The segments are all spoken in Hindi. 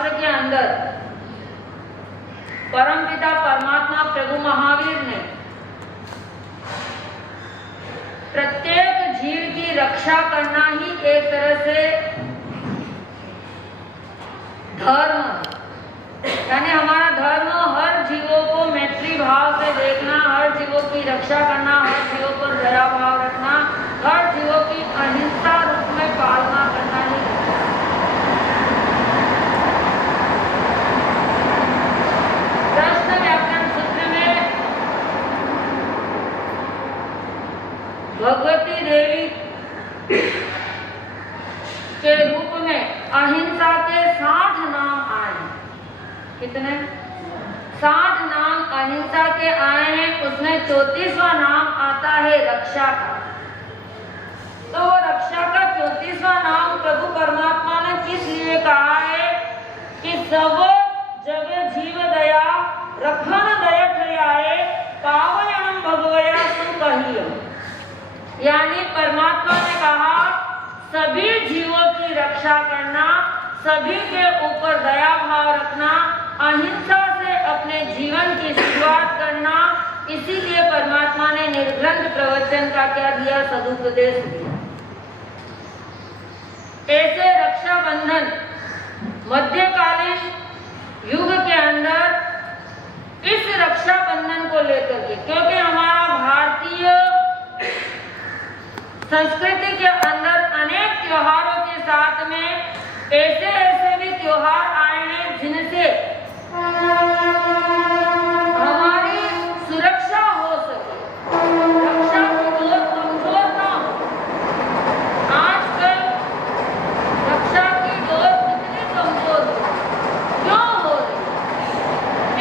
शास्त्र के अंदर परमपिता परमात्मा प्रभु महावीर ने प्रत्येक जीव की रक्षा करना ही एक तरह से धर्म, यानी हमारा धर्म हर जीवों को मैत्री भाव से देखना, हर जीवों की रक्षा करना, हर जीवों पर दया भाव रखना, हर जीवों की अहिंसा रूप में पालना करना ही। प्रश्न व्याख्यान सूत्र में भगवती देवी के रूप में अहिंसा के 60 नाम आए। कितने? 60 नाम अहिंसा के आए हैं। उसमें 34वां नाम आता है रक्षा का। तो वो रक्षा का 34वां नाम प्रभु परमात्मा ने किस लिए कहा है कि सब जगह जीव दया रखन दया ठयाए पावयणम भगवया सु कहियो। यानी परमात्मा ने कहा सभी जीवों की रक्षा करना, सभी के ऊपर दया भाव रखना, अहिंसा से अपने जीवन की शुरुआत करना। इसीलिए परमात्मा ने निर्ग्रंथ प्रवचन का क्या दिया? सदुपदेश दिया। ऐसे रक्षाबंधन मध्यकालीन युग के अंदर इस रक्षाबंधन को लेकर के, क्योंकि हमारा भारतीय संस्कृति के अंदर अनेक त्योहारों के साथ में ऐसे भी त्योहार आए हैं जिनसे हमारी सुरक्षा हो सके, रक्षा की डोर कमजोर ना हो। आजकल रक्षा की डोर कितनी कमजोर हो, क्यों हो रही?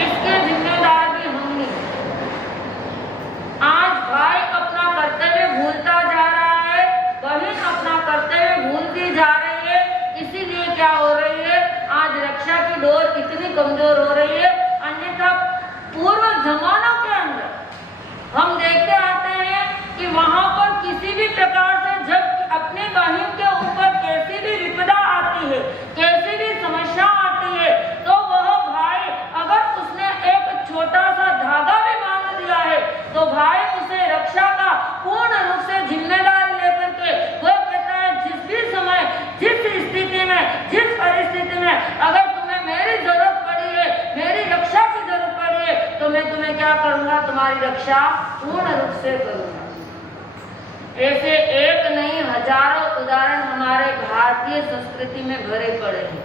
इसके जिम्मेदार भी हम नहीं। आज भाई अपना कर्तव्य भूलता जा रहा है, बहन अपना कर्तव्य भूलती जा रही है। इसीलिए क्या हो रही है? आज रक्षा की डोर इतनी कमजोर हो रही है। अन्यथा पूर्व जमानों के अंदर हम देखते आते हैं कि वहां पर किसी भी प्रकार से जब अपने बहन के ऊपर कैसी भी विपदा आती है, कैसी भी समस्या आती है, तो वह भाई अगर उसने एक छोटा सा धागा भी बांध दिया है तो भाई उसे रक्षा का पूर्ण रूप से जिम्मेदारी लेकर के वह कहता है जिस भी समय, जिस स्थिति में, जिस परिस्थिति में अगर तुम्हें मेरी जरूरत पड़ी है, मेरी रक्षा की जरूरत पड़ी है, तो मैं तुम्हें क्या करूंगा? तुम्हारी रक्षा पूर्ण रूप से करूंगा। ऐसे एक नहीं हजारों उदाहरण हमारे भारतीय संस्कृति में भरे पड़े हैं।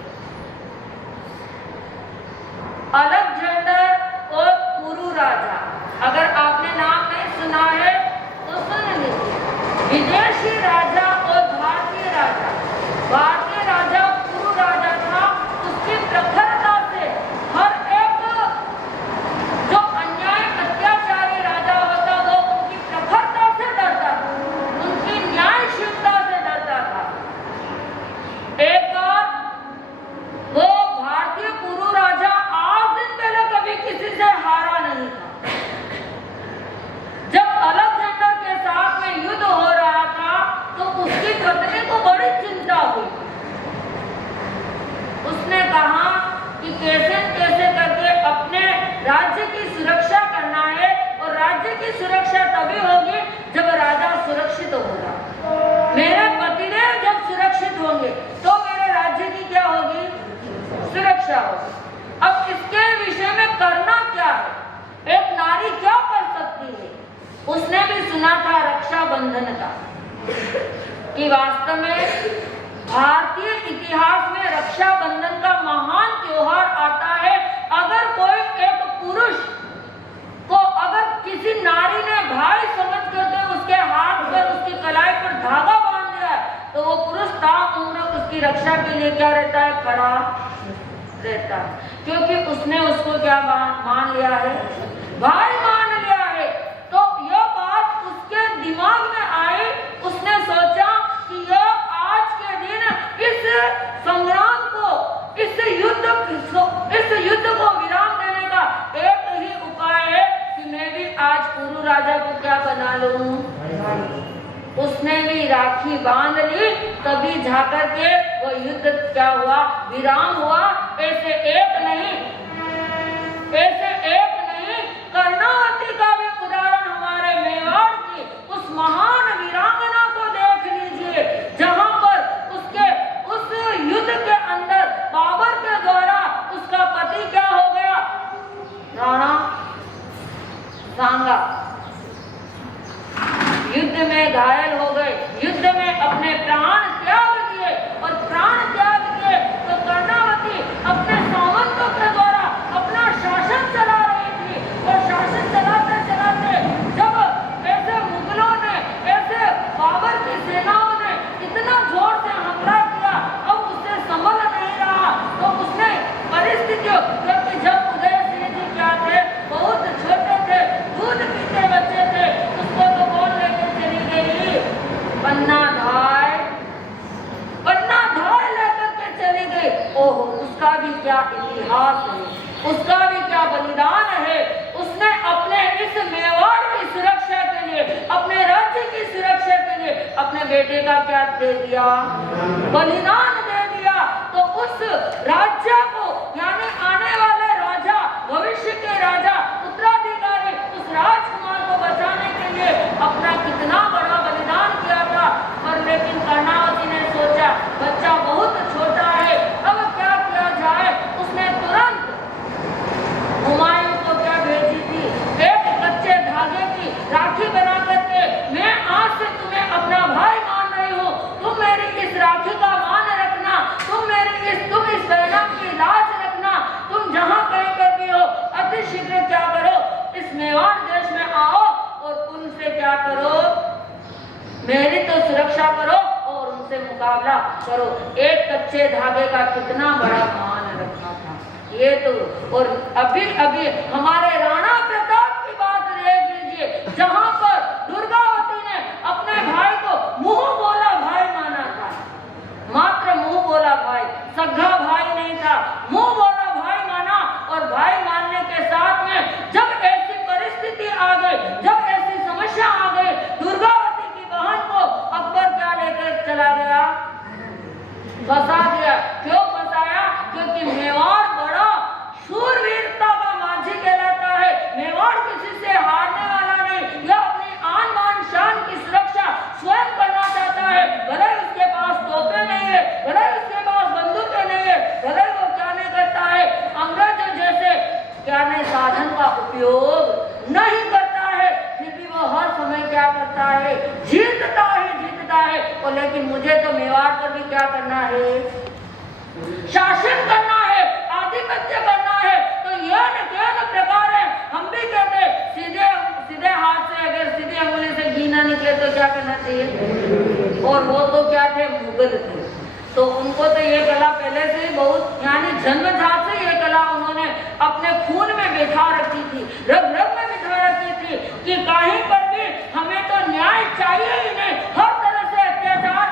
अलेक्जेंडर और पुरु राजा, अगर आपने नाम नहीं सुना है तो सुन लीजिए। विदेशी राजा और भारतीय राजा, भारतीय राजा पुरु राजा था, उसकी प्रखरता से हर एक जो अन्याय अत्याचारी राजा होता वो उनकी प्रखरता से डरता था, उनकी न्यायशीलता से डरता था। एक बार वो भारतीय पुरु राजा आज दिन पहले कभी किसी से हारा नहीं था। जब अलेक्जेंडर के साथ में युद्ध हो रहा था तो उसकी पत्नी को बड़ी चिंता हुई। उसने कहा कि कैसे कैसे करके अपने राज्य की सुरक्षा करना है, और राज्य की सुरक्षा तभी होगी जब राजा सुरक्षित होगा। मेरे पतिदेव जब सुरक्षित होंगे तो मेरे राज्य की क्या होगी? सुरक्षा होगी। अब इसके विषय में करना क्या है? एक नारी क्या कर सकती है? उसने भी सुना था रक्षाबंधन का, कि वास्तव में भारतीय इतिहास में रक्षाबंधन का महान त्योहार आता है। अगर कोई एक पुरुष को अगर किसी नारी ने भाई समझ करके उसके हाथ पर, उसकी कलाई पर धागा बांध दिया तो वो पुरुष ताउम्र उसकी रक्षा के लिए क्या रहता है? खड़ा रहता है, क्योंकि उसने उसको क्या मान लिया है? भाई मान लिया है। तो यह बात उसके दिमाग में आई। उसने सोचा कि यह आज के दिन इस संग्राम को, इस युद्ध को विराम देने का एक ही उपाय है कि मैं भी आज पुरु राजा को क्या बना लूं। उसने भी की राखी बांध ली, तभी जाकर के वो युद्ध क्या हुआ, विराम हुआ। ऐसे एक नहीं, कर्णावती का भी उदाहरण हमारे मेवाड़ की उस महान वीरांगना को देख लीजिए, जहां पर उसके उस युद्ध के अंदर बाबर के द्वारा उसका पति क्या हो गया, राणा सांगा, युद्ध में घायल हो गए, युद्ध में अपने प्राण त्याग दिए। और प्राण त्याग दिए तो कर्णावती अपने सामंतों के द्वारा अपना शासन चला रही थी। और शासन चलाते चलाते जब ऐसे मुगलों ने, ऐसे बाबर की सेनाओं ने इतना जोर से हमला किया, अब उससे संभल नहीं रहा, तो उसने परिस्थितियों, क्योंकि जब उदय सिंह जी क्या थे, बहुत छोटे थे, दूध पीते बच्चे थे, उसको तो कौन लेके चली गई, पन्ना धाय लेकर के चली गई। ओहो, उसका भी क्या इतिहास है, उसका भी क्या बलिदान है। उसने अपने इस मेवाड़ की सुरक्षा के लिए, अपने राज्य की सुरक्षा के लिए अपने बेटे का क्या दे दिया, बलिदान दे दिया। तो उस राज्य को, यानी आने वाले राजा, भविष्य के राजा, उत्तराधिकारी, उस राजकुमार को बचाने के लिए अपना कितना बड़ा बलिदान किया था। पर लेकिन कर्णावती ने सोचा बच्चा बहुत छोटा है, अब क्या किया जाए। उसने तुरंत हुमायूं को क्या भेजी थी, एक कच्चे धागे की राखी बना करके, मैं आज से तुम्हें अपना भाई मान रही हूँ, तुम मेरी इस राखी का मान रखना, तुम इस बहन की लाज रखना, तुम जहाँ कहीं पर भी हो अति शीघ्र क्या करो, इस मेवाड़ देश में आओ और उनसे क्या करो, मेरी तो सुरक्षा करो और उनसे मुकाबला करो। एक कच्चे धागे का कितना बड़ा मान रखा था ये तो। और अभी अभी हमारे राणा प्रताप की बात देख लीजिए, जहां पर दुर्गावती ने अपने भाई को मुंह बोला भाई माना था, मात्र मुंह बोला भाई, सगा भाई नहीं था, मुंह बोला भाई माना। और भाई मानने के साथ में जब ऐसी परिस्थिति आ गई, जब ऐसी समस्या आ गई, दुर्गावती की बहन को अकबर क्या लेकर चला गया, फंसा दिया। क्यों फंसाया, क्योंकि मेवाड़ बड़ा शूरवीरता का माझी कहलाता है। मेवाड़ किसी से हारने वाला नहीं, यह अपनी आन बान शान की सुरक्षा स्वयं करना चाहता है। भले उसके पास तोपे नहीं है, भले उसके पास बंदूकें नहीं है, भले वो क्या नहीं करता है, अंग्रेजों जैसे क्या नहीं साधन का उपयोग नहीं करता है, फिर भी वो हर समय क्या करता है, जीतता है। और लेकिन मुझे तो मेवाड़ पर भी क्या करना है, शासन करना है, आधिपत्य करना है। तो यह न प्रकार है, हम भी कहते सीधे हाथ से, अगर सीधे अंगुली से घी ना निकले तो क्या करना चाहिए। और वो तो क्या थे, मुगल थे, तो उनको तो ये कला पहले से ही बहुत, यानी जन्मजात से ये कला उन्होंने अपने खून में बिठा रखी थी, रग रग में बिठा रखी थी कि कहीं पर भी हमें तो न्याय चाहिए ही नहीं, हर तरह से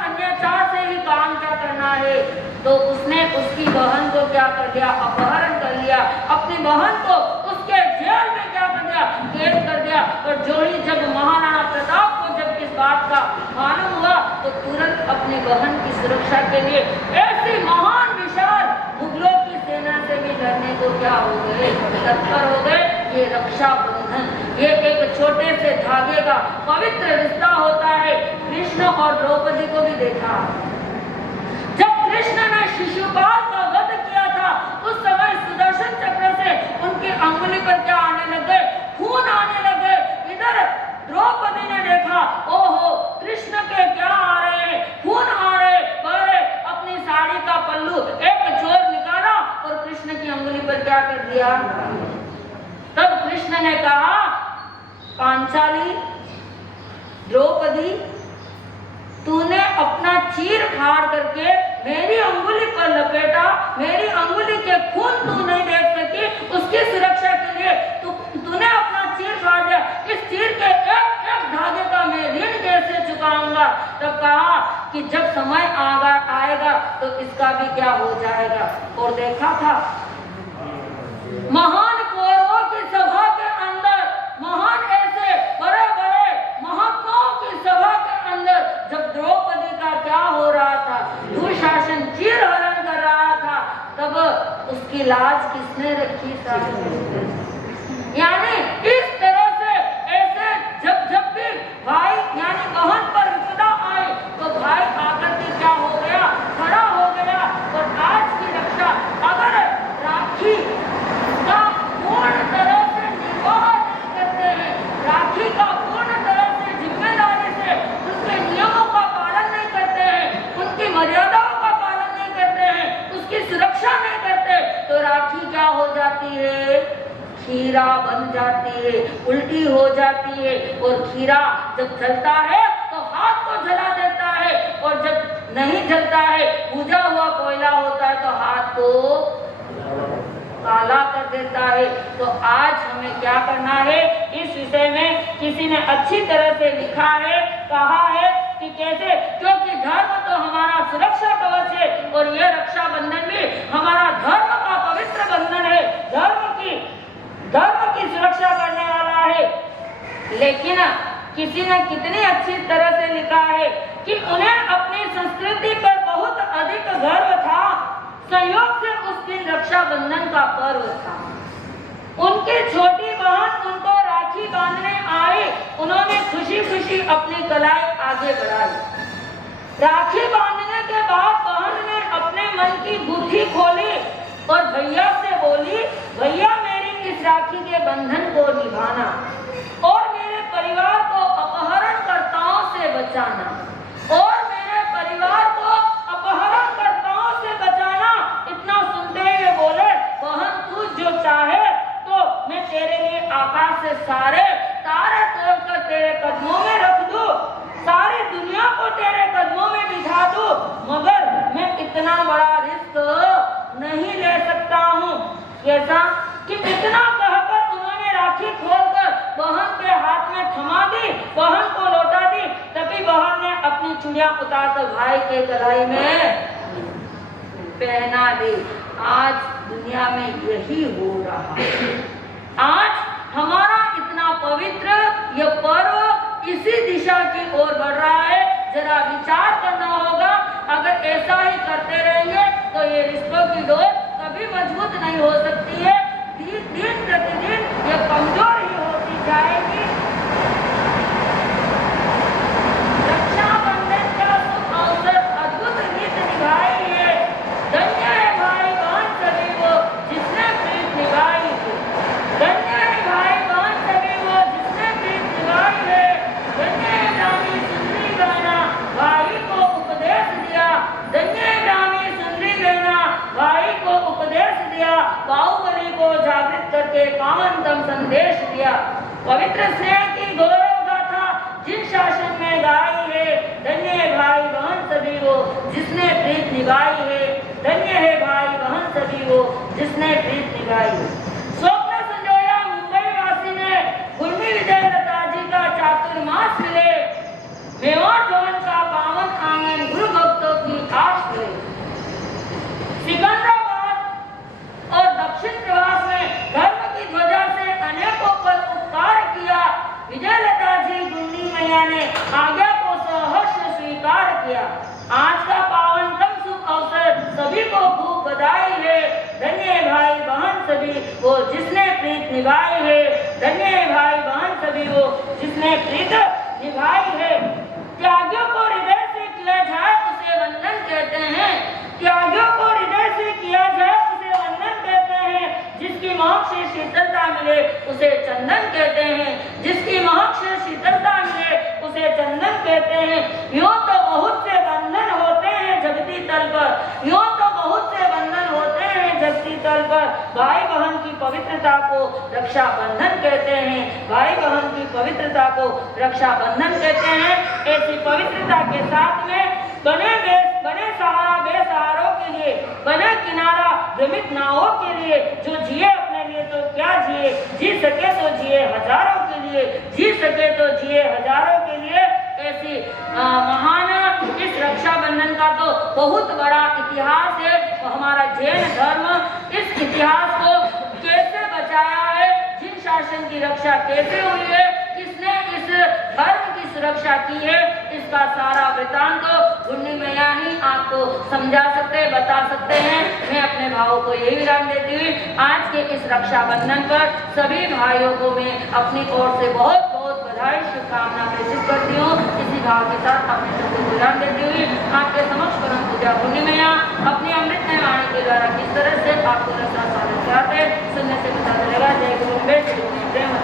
अन्याचार से ही काम क्या करना है। तो उसने उसकी बहन को क्या कर दिया, अपहरण कर लिया, अपनी बहन को उसके जेल में क्या कर दिया, कैद कर दिया। और जो ही जब महाराणा प्रताप को जब इस बात का मालूम हुआ, तो तुरंत अपनी बहन की सुरक्षा के लिए ऐसी महान विशाल मुगलों की सेना से भी लड़ने को क्या हो गए, तत्पर हो गए। ये रक्षाबंधन, ये एक छोटे से धागे का पवित्र रिश्ता होता है। कृष्ण और द्रौपदी को भी देखा, जब कृष्ण ने शिशुपाल का वध किया था, उस समय सुदर्शन चक्र से उनकी अंगुली पर क्या आने लगे, खून आने लगे। इधर द्रौपदी ने देखा, ओहो कृष्ण के क्या आ रहे हैं, खून आ रहे, अपनी साड़ी का पल्लू एक चोर निकाला और कृष्ण की अंगुली पर क्या कर दिया। तब कृष्ण ने कहा, पांचाली, द्रौपदी, तूने अपना चीर फाड़ करके मेरी अंगुली पर लपेटा, मेरी अंगुली के खून तू नहीं देख सकी, उसकी सुरक्षा के लिए तूने अपना चीर फाड़ दिया। इस चीर के एक एक धागे का मैं ऋण कैसे चुकाऊंगा। तब कहा कि जब समय आएगा तो इसका भी क्या हो जाएगा। और देखा था महान कौरवों की सभा के अंदर, महान ऐसे बड़े बड़े महात्माओं की सभा के अंदर, जब उसकी लाज किसने रखी साहब? यानी इस तरह से ऐसे जब भी भाई यानी बहन पर विपदा आए तो भाई आकर के क्या हो गया, खड़ा हो गया। और आज की रक्षा अगर राखी का पूर्ण तरह से निर्वाह नहीं करते हैं, राखी का पूर्ण तरह से जिम्मेदारी से उसके नियमों का पालन नहीं करते हैं, उनकी मर्यादाओं का पालन नहीं करते हैं, उसकी सुरक्षा नहीं करते, तो राखी क्या हो जाती है, खीरा बन जाती है, उल्टी हो जाती है। और खीरा जब जलता है तो हाथ को जला देता है, और जब नहीं जलता है, पूजा हुआ कोयला होता है, तो हाथ को काला कर देता है। तो आज हमें क्या करना है, इस विषय में किसी ने अच्छी तरह से लिखा है, कहा है कि कैसे, क्योंकि धर्म तो हमारा सुरक्षा कवच है और यह रक्षाबंधन भी हमारा धर्म का पवित्र बंधन है, धर्म की सुरक्षा करने वाला है। लेकिन किसी ने कितनी अच्छी तरह से लिखा है कि उन्हें अपनी संस्कृति पर बहुत अधिक गर्व था, संयोग से उस दिन रक्षाबंधन का पर्व था। उनकी छोटी बहन उनको राखी बांधने आई, उन्होंने खुशी खुशी अपनी कलाई आगे बढ़ाई। राखी बांधने के बाद बहन ने अपने मन की गुत्थी खोली और भैया से बोली, भैया मेरी इस राखी के बंधन को निभाना और मेरे परिवार को अपहरणकर्ताओं से बचाना, और मेरे परिवार को अपहरणकर्ताओं से बचाना। इतना सुनते हुए बोले, बहन तू जो चाहे तो मैं तेरे लिए आकाश से सारे तारे तोड़कर तेरे कदमों में रख दूं, सारी दुनिया को तेरे कदमों में बिठा दूं, मगर मैं इतना बड़ा रिस्क नहीं ले सकता हूँ। कैसा कि इतना कहकर उन्होंने राखी खोलकर बहन के हाथ में थमा दी, बहन को लौटा दी। तभी बहन ने अपनी चूड़ियां उतारकर भाई के कलाई में पहना दी। आज दुनिया में यही हो रहा है। आज हमारा इतना पवित्र यह पर्व इसी दिशा की ओर बढ़ रहा है। जरा विचार करना होगा, अगर ऐसा ही करते रहेंगे तो ये रिश्तों की डोर कभी मजबूत नहीं हो सकती है, दिन प्रतिदिन ये कमजोर ही होती जाएगी। रक्षाबंधन का शुभ अवसर अद्भुत रीत निभाई है। धन्य है भाई बहन सभी वो जिसने प्रीत निभाई है, धन्य है भाई बहन सभी वो जिसने प्रीत निभाई है। धन्य है रानी सुंदरी बहना भाई को उपदेश दिया, धन्य है रानी सुंदरी बहना भाई को उपदेश दिया, बाहुबली को जागृत करके पावनतम संदेश दिया। पवित्र स्नेह की गौरव गाथा जिन शासन में गाई है, धन्य है भाई बहन सभी वो जिसने प्रीत निभाई है, धन्य है भाई बहन सभी वो जिसने प्रीत निभाई है। स्वप्न संजोया मुंबई वासी ने गुरमी विजय लता जी का चातुर्मास मिले, मेवाड़ भवन का पावन आंगन गुरु भक्तों की आश मिले। सिकंदराबाद और दक्षिण प्रवास में धर्म की ध्वजा से अनेकों पर उपकार किया। विजयलता जी गुंडी मैया ने आज्ञा को सहर्ष स्वीकार किया। आज का पावनतम शुभ अवसर सभी को खूब बधाई है। धन्य है भाई बहन सभी वो जिसने प्रीत निभाई है, धन्य है भाई बहन सभी वो जिसने प्रीत निभाई है। त्यागियों को हृदय से किया जाए उसे वंदन कहते हैं, त्यागियों को हृदय से किया जाए उसे वंदन कहते हैं। जिसकी महक से शीतलता मिले उसे चंदन कहते हैं, जिसकी महक से शीतलता मिले उसे चंदन कहते हैं। यूं तो बहुत से बंधन होते हैं जगती तल पर, यूं तो बहुत से बंधन होते हैं जगती तल पर। भाई बहन की पवित्रता को रक्षाबंधन कहते हैं, भाई बहन की पवित्रता को रक्षाबंधन कहते हैं। ऐसी पवित्रता के साथ में बने सहारा बेसहारों के लिए, बने किनारा भ्रमित नावों के लिए, जो जिए अपने लिए तो क्या जिए, जी सके तो जिए हजारों के लिए, जी सके तो जिए हजारों के लिए। ऐसी महान इस रक्षाबंधन का तो बहुत बड़ा इतिहास है। तो हमारा जैन धर्म इस इतिहास को कैसे बचाया है, जिन शासन की रक्षा कैसे हुई है, किसने इस धर्म की सुरक्षा की है, इसका सारा वृतांत तो गुंडी मैया ही आपको समझा सकते, बता सकते हैं। मैं अपने भाव को यही विराम देती हुई आज के इस रक्षाबंधन पर सभी भाइयों को मैं अपनी ओर से बहुत बहुत बधाई शुभकामना प्रेषित करती हूँ। इसी भाव के साथ अपने सबको विराम देती हुई आपके समक्ष परम पूजा पूर्णिमा अपनी अमृतमय वाणी के द्वारा किस तरह से आपको रक्षा स्वागत कराते सुनने से पता चलेगा। जय गुरु प्रेम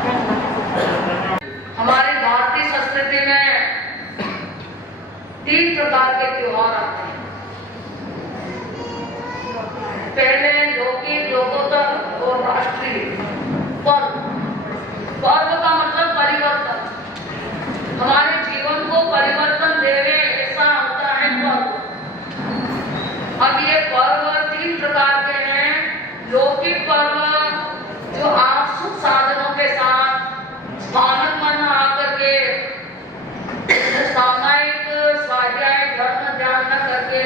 हमारी भारतीय संस्कृति में 3 प्रकार के त्योहार आते हैं। पहले लौकिक, लोकोत्तर और राष्ट्रीय पर्व। पर्व का मतलब परिवर्तन, हमारे जीवन को परिवर्तन देवे ऐसा होता है पर्व। अब ये पर्व 3 प्रकार के हैं। लौकिक पर्व जो आप सुख साधनों के साथ स्थानक मन आकर के सामायिक स्वाध्याय धर्म ध्यान न करके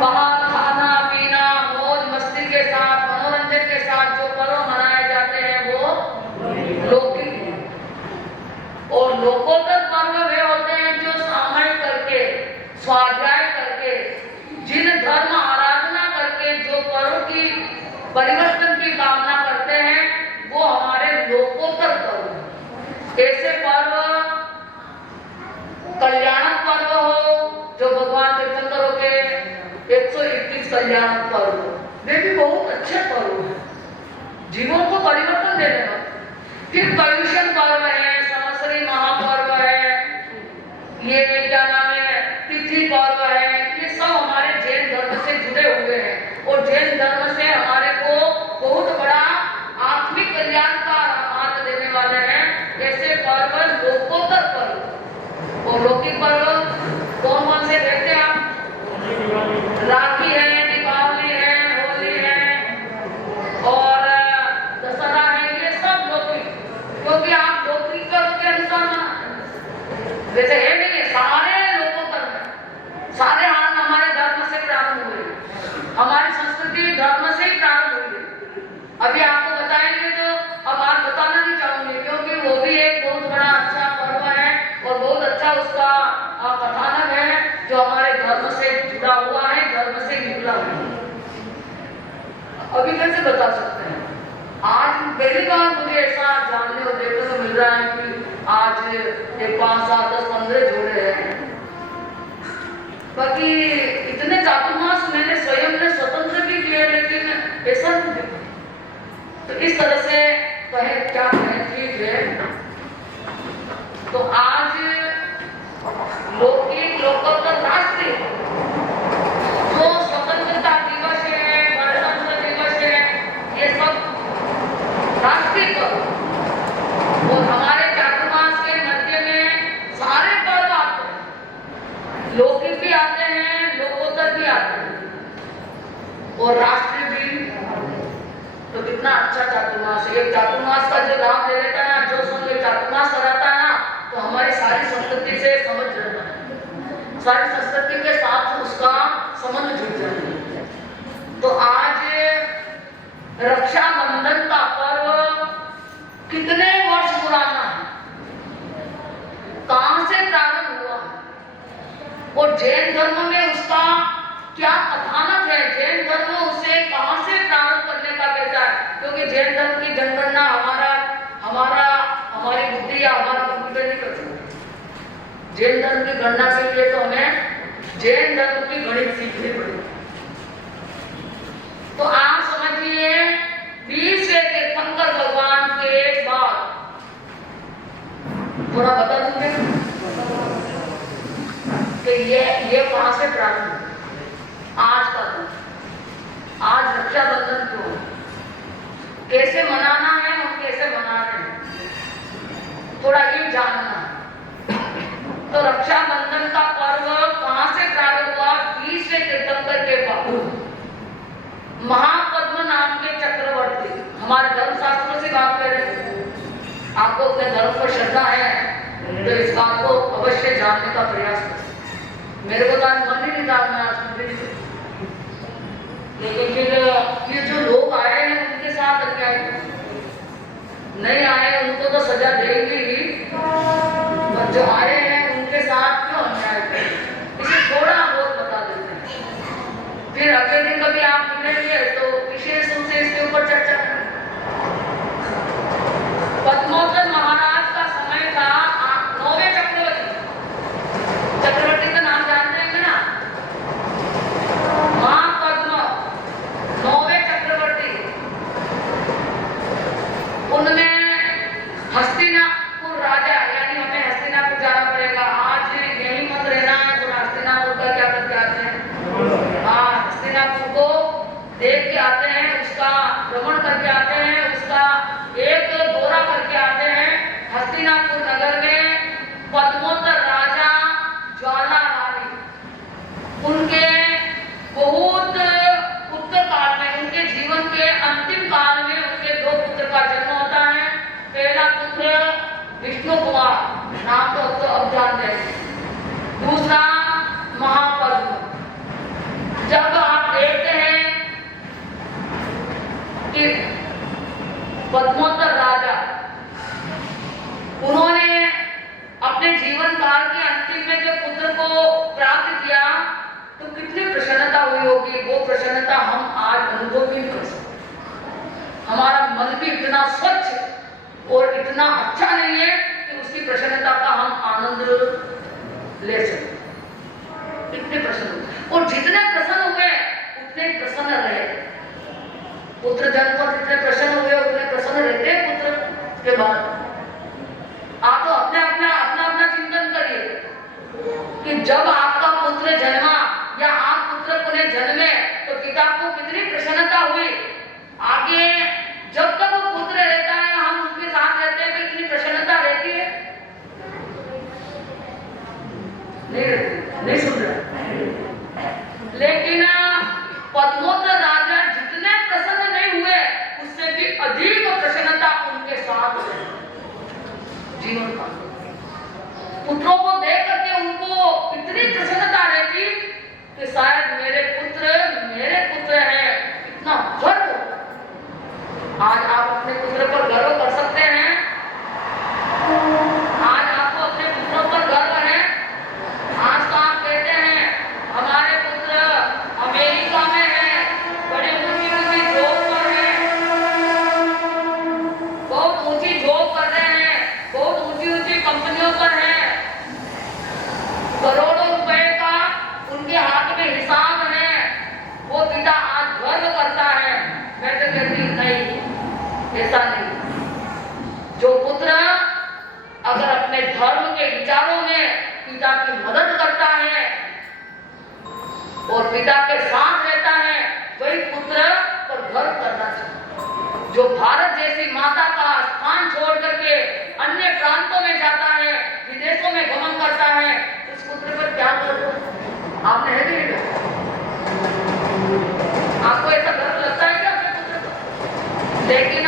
बाहर खाना पीना मौज मस्ती के साथ मनोरंजन के साथ जो पर्व मनाए जाते हैं वो लौकिक हैं। और लोकोत्तर पर्व वे होते हैं जो सामायिक करके स्वाध्याय करके जिन धर्म आराधना करके जो पर्व की परिवर्तन की कामना करते हैं वो हमारे लोकोत्तर पर्व। ऐसे पर्व कल्याणक पर्व हो जो भगवान तीर्थंकरों के 121 कल्याणक पर्व, वे भी बहुत अच्छे पर्व हैं, जीवन को परिवर्तन देने वाले। फिर पर्युषण पर्व है, संवत्सरी महापर्व है, ये क्या नाम है तिथि पर्व है, ये सब हमारे जैन धर्म से जुड़े हुए हैं और जैन धर्म से हमारे को बहुत बड़ा आत्मिक कल्याण का मार्ग देने वाले हैं। ऐसे पर्व लोकोत्तर पर्व। और लौकिक पर्व कौन कौन से देखते हैं आप? राखी है, दीपावली है, होली है और दशहरा है, ये सब लौकिक, क्योंकि आप लौकिक पर्व के अनुसार मनाते। जैसे है नहीं है, सारे लोकोत्तर में सारे हाल हमारे धर्म से प्रारंभ हुए, हमारी संस्कृति धर्म से ही प्रारंभ हुई। अभी आपको बताएंगे तो अब आप बताना नहीं चाहूंगी, क्योंकि वो भी एक बहुत बड़ा अच्छा पर्व है और बहुत अच्छा उसका कथानक है जो हमारे धर्म से जुड़ा हुआ है, धर्म से निकला है। अभी कैसे बता सकते हैं? आज पहली बार मुझे ऐसा जानने और देखने को मिल रहा है कि आज एक 5, 7, 10, 15 जोड़े हैं। बाकी इतने चातुर्मास मैंने स्वयं ने स्वतंत्र भी किए, लेकिन ऐसा नहीं देखा। तो इस तरह से कहे क्या कहें, ठीक है। तो आज लौकिक, लोकोत्तर, राष्ट्रीय जो स्वतंत्रता दिवस है, गणतंत्र दिवस है, ये सब राष्ट्रीय पर्व। और हमारे चातुर्मास के मध्य में सारे पर्व आते हैं, लौकिक भी आते हैं, लोकोत्तर भी आते हैं और राष्ट्रीय भी। तो कितना अच्छा चातुर्मास है। एक चातुर्मास का जो लाभ ले लेता है, जो संग चातुर्मास कराता है ना, तो हमारी सारी संस्कृति से समझ जाता है, सारी संस्कृति के साथ उसका संबंध जुड़ जाता है। तो आज रक्षाबंधन का पर्व कितने वर्ष पुराना है, कहां से प्रारंभ हुआ और जैन धर्म में उसका क्या कथानक है, जैन धर्म उसे कहां से प्रारंभ करने का कहता है। क्योंकि जैन धर्म की जनगणना हमारी बुद्धि या हमारा कंप्यूटर नहीं कर सकता। जैन धर्म की गणना के लिए तो हमें जैन धर्म की गणित सीखनी पड़ेगी। तो आप समझिए 20वें तीर्थंकर भगवान के बाद थोड़ा बता दूंगे कि ये कहां से प्रारंभ हुआ। आज का दिन, आज रक्षाबंधन क्यों, कैसे मनाना है और कैसे मना रहे हैं, थोड़ा ये जानना। तो रक्षाबंधन का पर्व कहां से प्रारंभ हुआ? 20वें तीर्थंकर के बाद महापद्म नाम के चक्रवर्ती, हमारे धर्मशास्त्रों से बात कर रहे हैं। आपको अपने धर्म पर श्रद्धा है तो इस बात को अवश्य जानने का प्रयास करें। मेरे को तो आज मन ही नहीं था, मैं आज लेकिन फिर ये जो लोग आए हैं उनके साथ अन्याय नहीं आए, उनको तो सजा देंगे ही, और जो आए हैं उनके साथ क्यों अन्याय करें, इसे थोड़ा बहुत बता देते हैं। फिर अगले दिन कभी आप मिलेंगे तो विशेष रूप से इसके ऊपर चर्चा करें। पद्मोदर महाराज का समय था 9वें चक्रवर्ती का नाम जानते हैं ना, महापद्म 9वें चक्रवर्ती। उनमें हस्तिनापुर राजा, यानी हमें हस्तिनापुर जाना पड़ेगा, आज यही मत रहना है, तो हस्तिनापुर का क्या करके आते हैं, हाँ हस्तिनापुर को देख के आते हैं, उसका भ्रमण करके आते हैं, उसका एक दौरा करके आते हैं। हस्तिनापुर नगर में पद्मोदर राजा ज्वाला रानी, उनके बहुत पुत्र काल में, उनके जीवन के अंतिम काल में उनके 2 पुत्र का जन्म होता है। पहला पुत्र विष्णु कुमार, नाम तो अब जानते हैं, दूसरा महापद्म। जब आप देखते हैं कि पद्मोदर राजा, उन्होंने अपने जीवन काल के अंतिम में जब पुत्र को प्राप्त किया तो कितनी प्रसन्नता हुई होगी। वो प्रसन्नता हम आज अनुभव भी नहीं कर सकते। हमारा मन भी इतना स्वच्छ और इतना अच्छा नहीं है कि उसकी प्रसन्नता का हम आनंद ले सकें। कितने प्रसन्न हुए, और जितने प्रसन्न हुए उतने प्रसन्न रहे। पुत्र जन्म पर जितने प्रसन्न हुए उतने प्रसन्न रहते हैं पुत्र के बाद। आप तो अपना अपना चिंतन करिए कि जब आपका पुत्र जन्मा या आप पुत्र को जन्मे तो पिता को कितनी प्रसन्नता हुई। आगे जब तक वो पुत्र रहता है, हम उसके साथ रहते हैं, तो कितनी प्रसन्नता रहती है। नहीं सुन रहा। लेकिन पद्मोदर राजा जितने प्रसन्न नहीं हुए, उससे भी अधिक प्रसन्नता उनके साथ जीवन का। पुत्रों को देख करके उनको इतनी प्रसन्नता रहती कि शायद मेरे पुत्र हैं, इतना गर्व। आज आप अपने पुत्र पर गर्व कर सकते हैं। आज आपको अपने पुत्रों पर गर्व है। आज तो आप कहते हैं हमारे पुत्र अमेरिका में है, बड़े ऊंची जॉब पर है, बहुत ऊंची जॉब कर रहे हैं, बहुत ऊंची कंपनियों पर है, करोड़ों रुपए का उनके हाथ में हिसाब है। वो पिता आज गर्व करता है। मैं तो कहती नहीं, ऐसा नहीं। जो पुत्र अगर अपने धर्म के विचारों में पिता की मदद करता है और पिता के साथ रहता है, वही पुत्र पर गर्व करना चाहिए। जो भारत जैसी माता का स्थान छोड़ करके अन्य प्रांतों में जाता है, विदेशों में गमन करता है, उस पुत्र पर क्या गर्व आपने है नहीं? आपको ऐसा गर्व लगता है क्या अपने पुत्र पर? लेकिन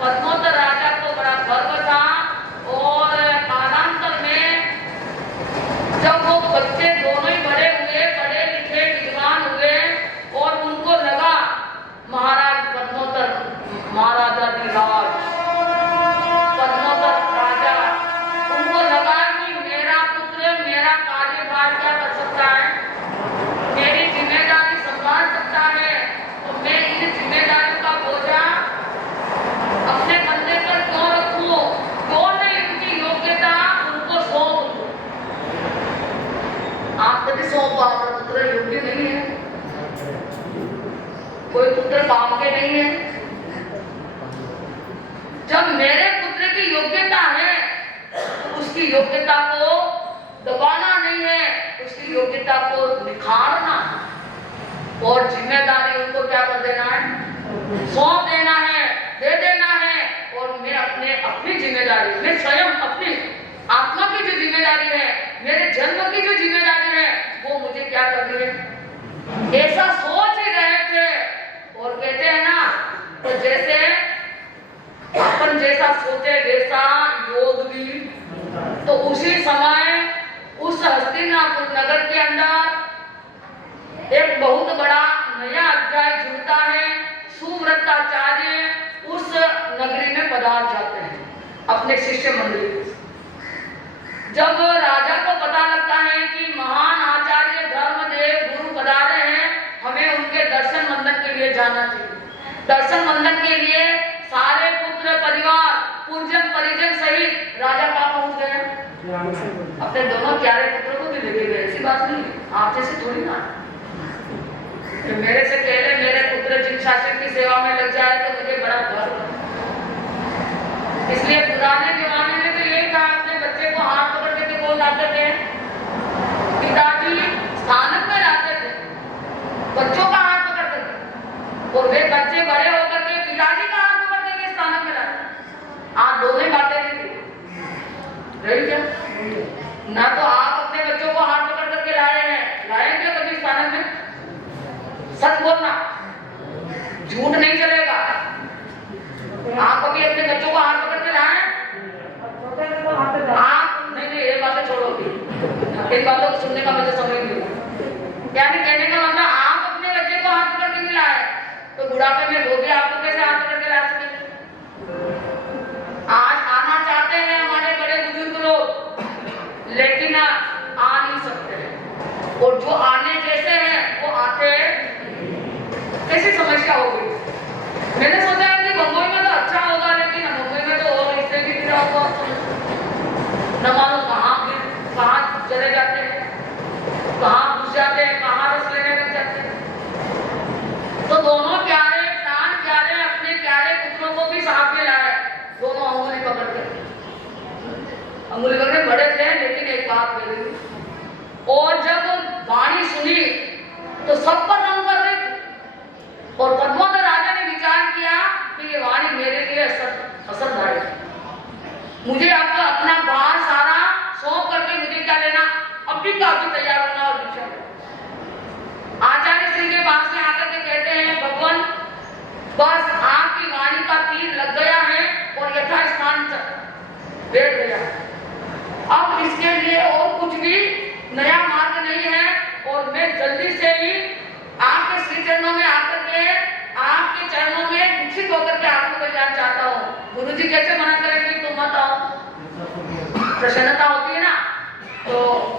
पद्मोदर राजा को बड़ा गर्व था। और कालांतर में जब वो बच्चे दोनों ही बड़े हुए, पढ़े लिखे विद्वान हुए, और उनको लगा महाराज पद्मोदर, महाराजाधिराज पद्मोदर राजा, उनको लगा कि मेरा पुत्र मेरा कार्यभार क्या कर सकता है, मेरी जिम्मेदारी संभाल सकता है, तो मैं इन जिम्मेदारियों का बोझा अपने कंधे पर क्यों रखूं, क्यों नहीं उनकी योग्यता उनको सौंप दूं। आप कभी सौंप, आपका पुत्र योग्य नहीं है, कोई पुत्र काम के नहीं है। जब मेरे पुत्र की योग्यता है तो उसकी योग्यता को दबाना नहीं है, उसकी योग्यता को निखारना और जिम्मेदारी उनको क्या कर देना है, सौंप देना है, दे देना है। और मैं अपनी जिम्मेदारी, मैं स्वयं अपनी आत्मा की जो जिम्मेदारी है, मेरे जन्म की जो जिम्मेदारी है, वो मुझे क्या करनी है। ऐसा सोच ही रहे थे। और कहते हैं ना, तो जैसे अपन जैसा सोचे वैसा योग भी। तो उसी समय उस हस्तिनापुर नगर के अंदर एक बहुत बड़ा नया अध्याय जुड़ता है। सुव्रताचार्य उस नगरी में पधार जाते हैं अपने शिष्य मंडली के। जब राजा को पता लगता है कि महान आचार्य धर्मदेव गुरु पधारे हैं, हमें उनके दर्शन मंदन के लिए जाना चाहिए, दर्शन वंदन के लिए सारे पुत्र परिवार पूजन परिजन सहित राजा कहाँ पहुंच गए? अपने दोनों प्यारे पुत्रों को भी लेके गए। ऐसी बात नहीं, आप जैसे थोड़ी ना। तो मेरे से पहले मेरे पुत्र जिन शासक की सेवा में लग जाए तो मुझे बड़ा गर्व है। इसलिए पुराने जमाने में तो यही था, अपने बच्चे को हाथ पकड़ के बोल लाते थे, पिताजी स्थानक में लाते थे, बच्चों का हाथ पकड़ते थे, और वे बच्चे बड़े होकर के पिताजी का हाथ पकड़ के स्थानक में लाते। आप दोनों ही बातें नहीं रही क्या? ना तो आप अपने बच्चों को हाथ पकड़ करके लाए हैं, लाए क्या कभी स्थानक में? सच बोलना, झूठ नहीं चलेगा। आप कभी अपने बच्चों को हाथ पकड़ के लाए? आप नहीं, ये बातें छोड़ो, इन बातों को सुनने का मुझे समय नहीं हुआ। यानी कहने का मतलब आप अपने बच्चे को हाथ पकड़ के नहीं लाए, तो बुढ़ापे में वो भी आपको कैसे हाथ पकड़ के ला सके? आज आना चाहते हैं हमारे बड़े बुजुर्ग लोग, लेकिन आ नहीं सकते, और जो आने जैसे हैं वो आते कैसी समस्या होगी? मैंने सोचा है कि बंबई में तो अच्छा होगा, लेकिन बंबई में तो और इससे भी गिरा होगा, न मालूम कहाँ चले जाते हैं, कहाँ घुस जाते हैं, कहाँ रस लेने लग जाते हैं। तो दोनों प्यारे प्राण प्यारे अपने प्यारे पुत्रों को भी साथ में लाए, दोनों अंगुली पकड़ के बड़े थे, लेकिन एक बात बोली, और जब वाणी सुनी तो सब पर रंग कर रहे थे, और पद्मावत राजा ने विचार किया कि ये वाणी मेरे लिए असरदायक है, मुझे आपका अपना भार सारा सौंप करके मुझे क्या लेना, अभी का अभी तैयार होना और दीक्षा लेना। आचार्य श्री के पास में आकर के कहते हैं, भगवान बस आपकी वाणी का तीर लग गया है और यथास्थान बैठ गया, अब इसके लिए और कुछ भी नया मार्ग नहीं है, और मैं जल्दी से ही आपके श्री चरणों में आकर के आपके चरणों में दीक्षित होकर के आपको कल्याण चाहता हूँ। गुरु जी कैसे मना करेंगे, तुम मत आओ, प्रसन्नता होती है ना। तो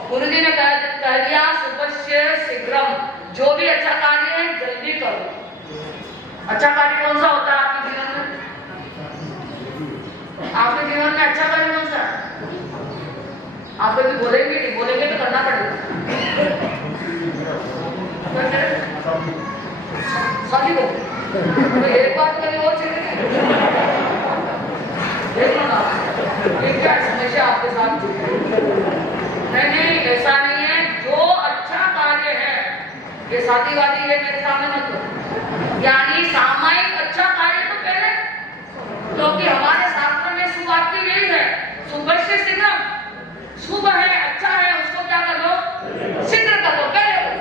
गुरु जी ने कह दिया, सुपश्य शीघ्रम, जो भी अच्छा कार्य है जल्दी करो। अच्छा कार्य कौन सा होता है आपके जीवन में? आपके जीवन में अच्छा कार्य कौन सा? आप कभी बोलेंगे तो करना पड़ेगा। शादी को तो एक बात करी और चीजें देख लो ना, ये क्या समस्या आपके साथ? नहीं, ऐसा नहीं है। जो अच्छा कार्य है, ये शादी वादी है मेरे सामने मत करो, यानी सामायिक अच्छा कार्य तो पहले, क्योंकि हमारे शास्त्र में शुभ आपकी यही है, शुभस्य शीघ्र, शुभ है अच्छा है उसको क्या कर लो, शीघ्र कर लो, पहले करो।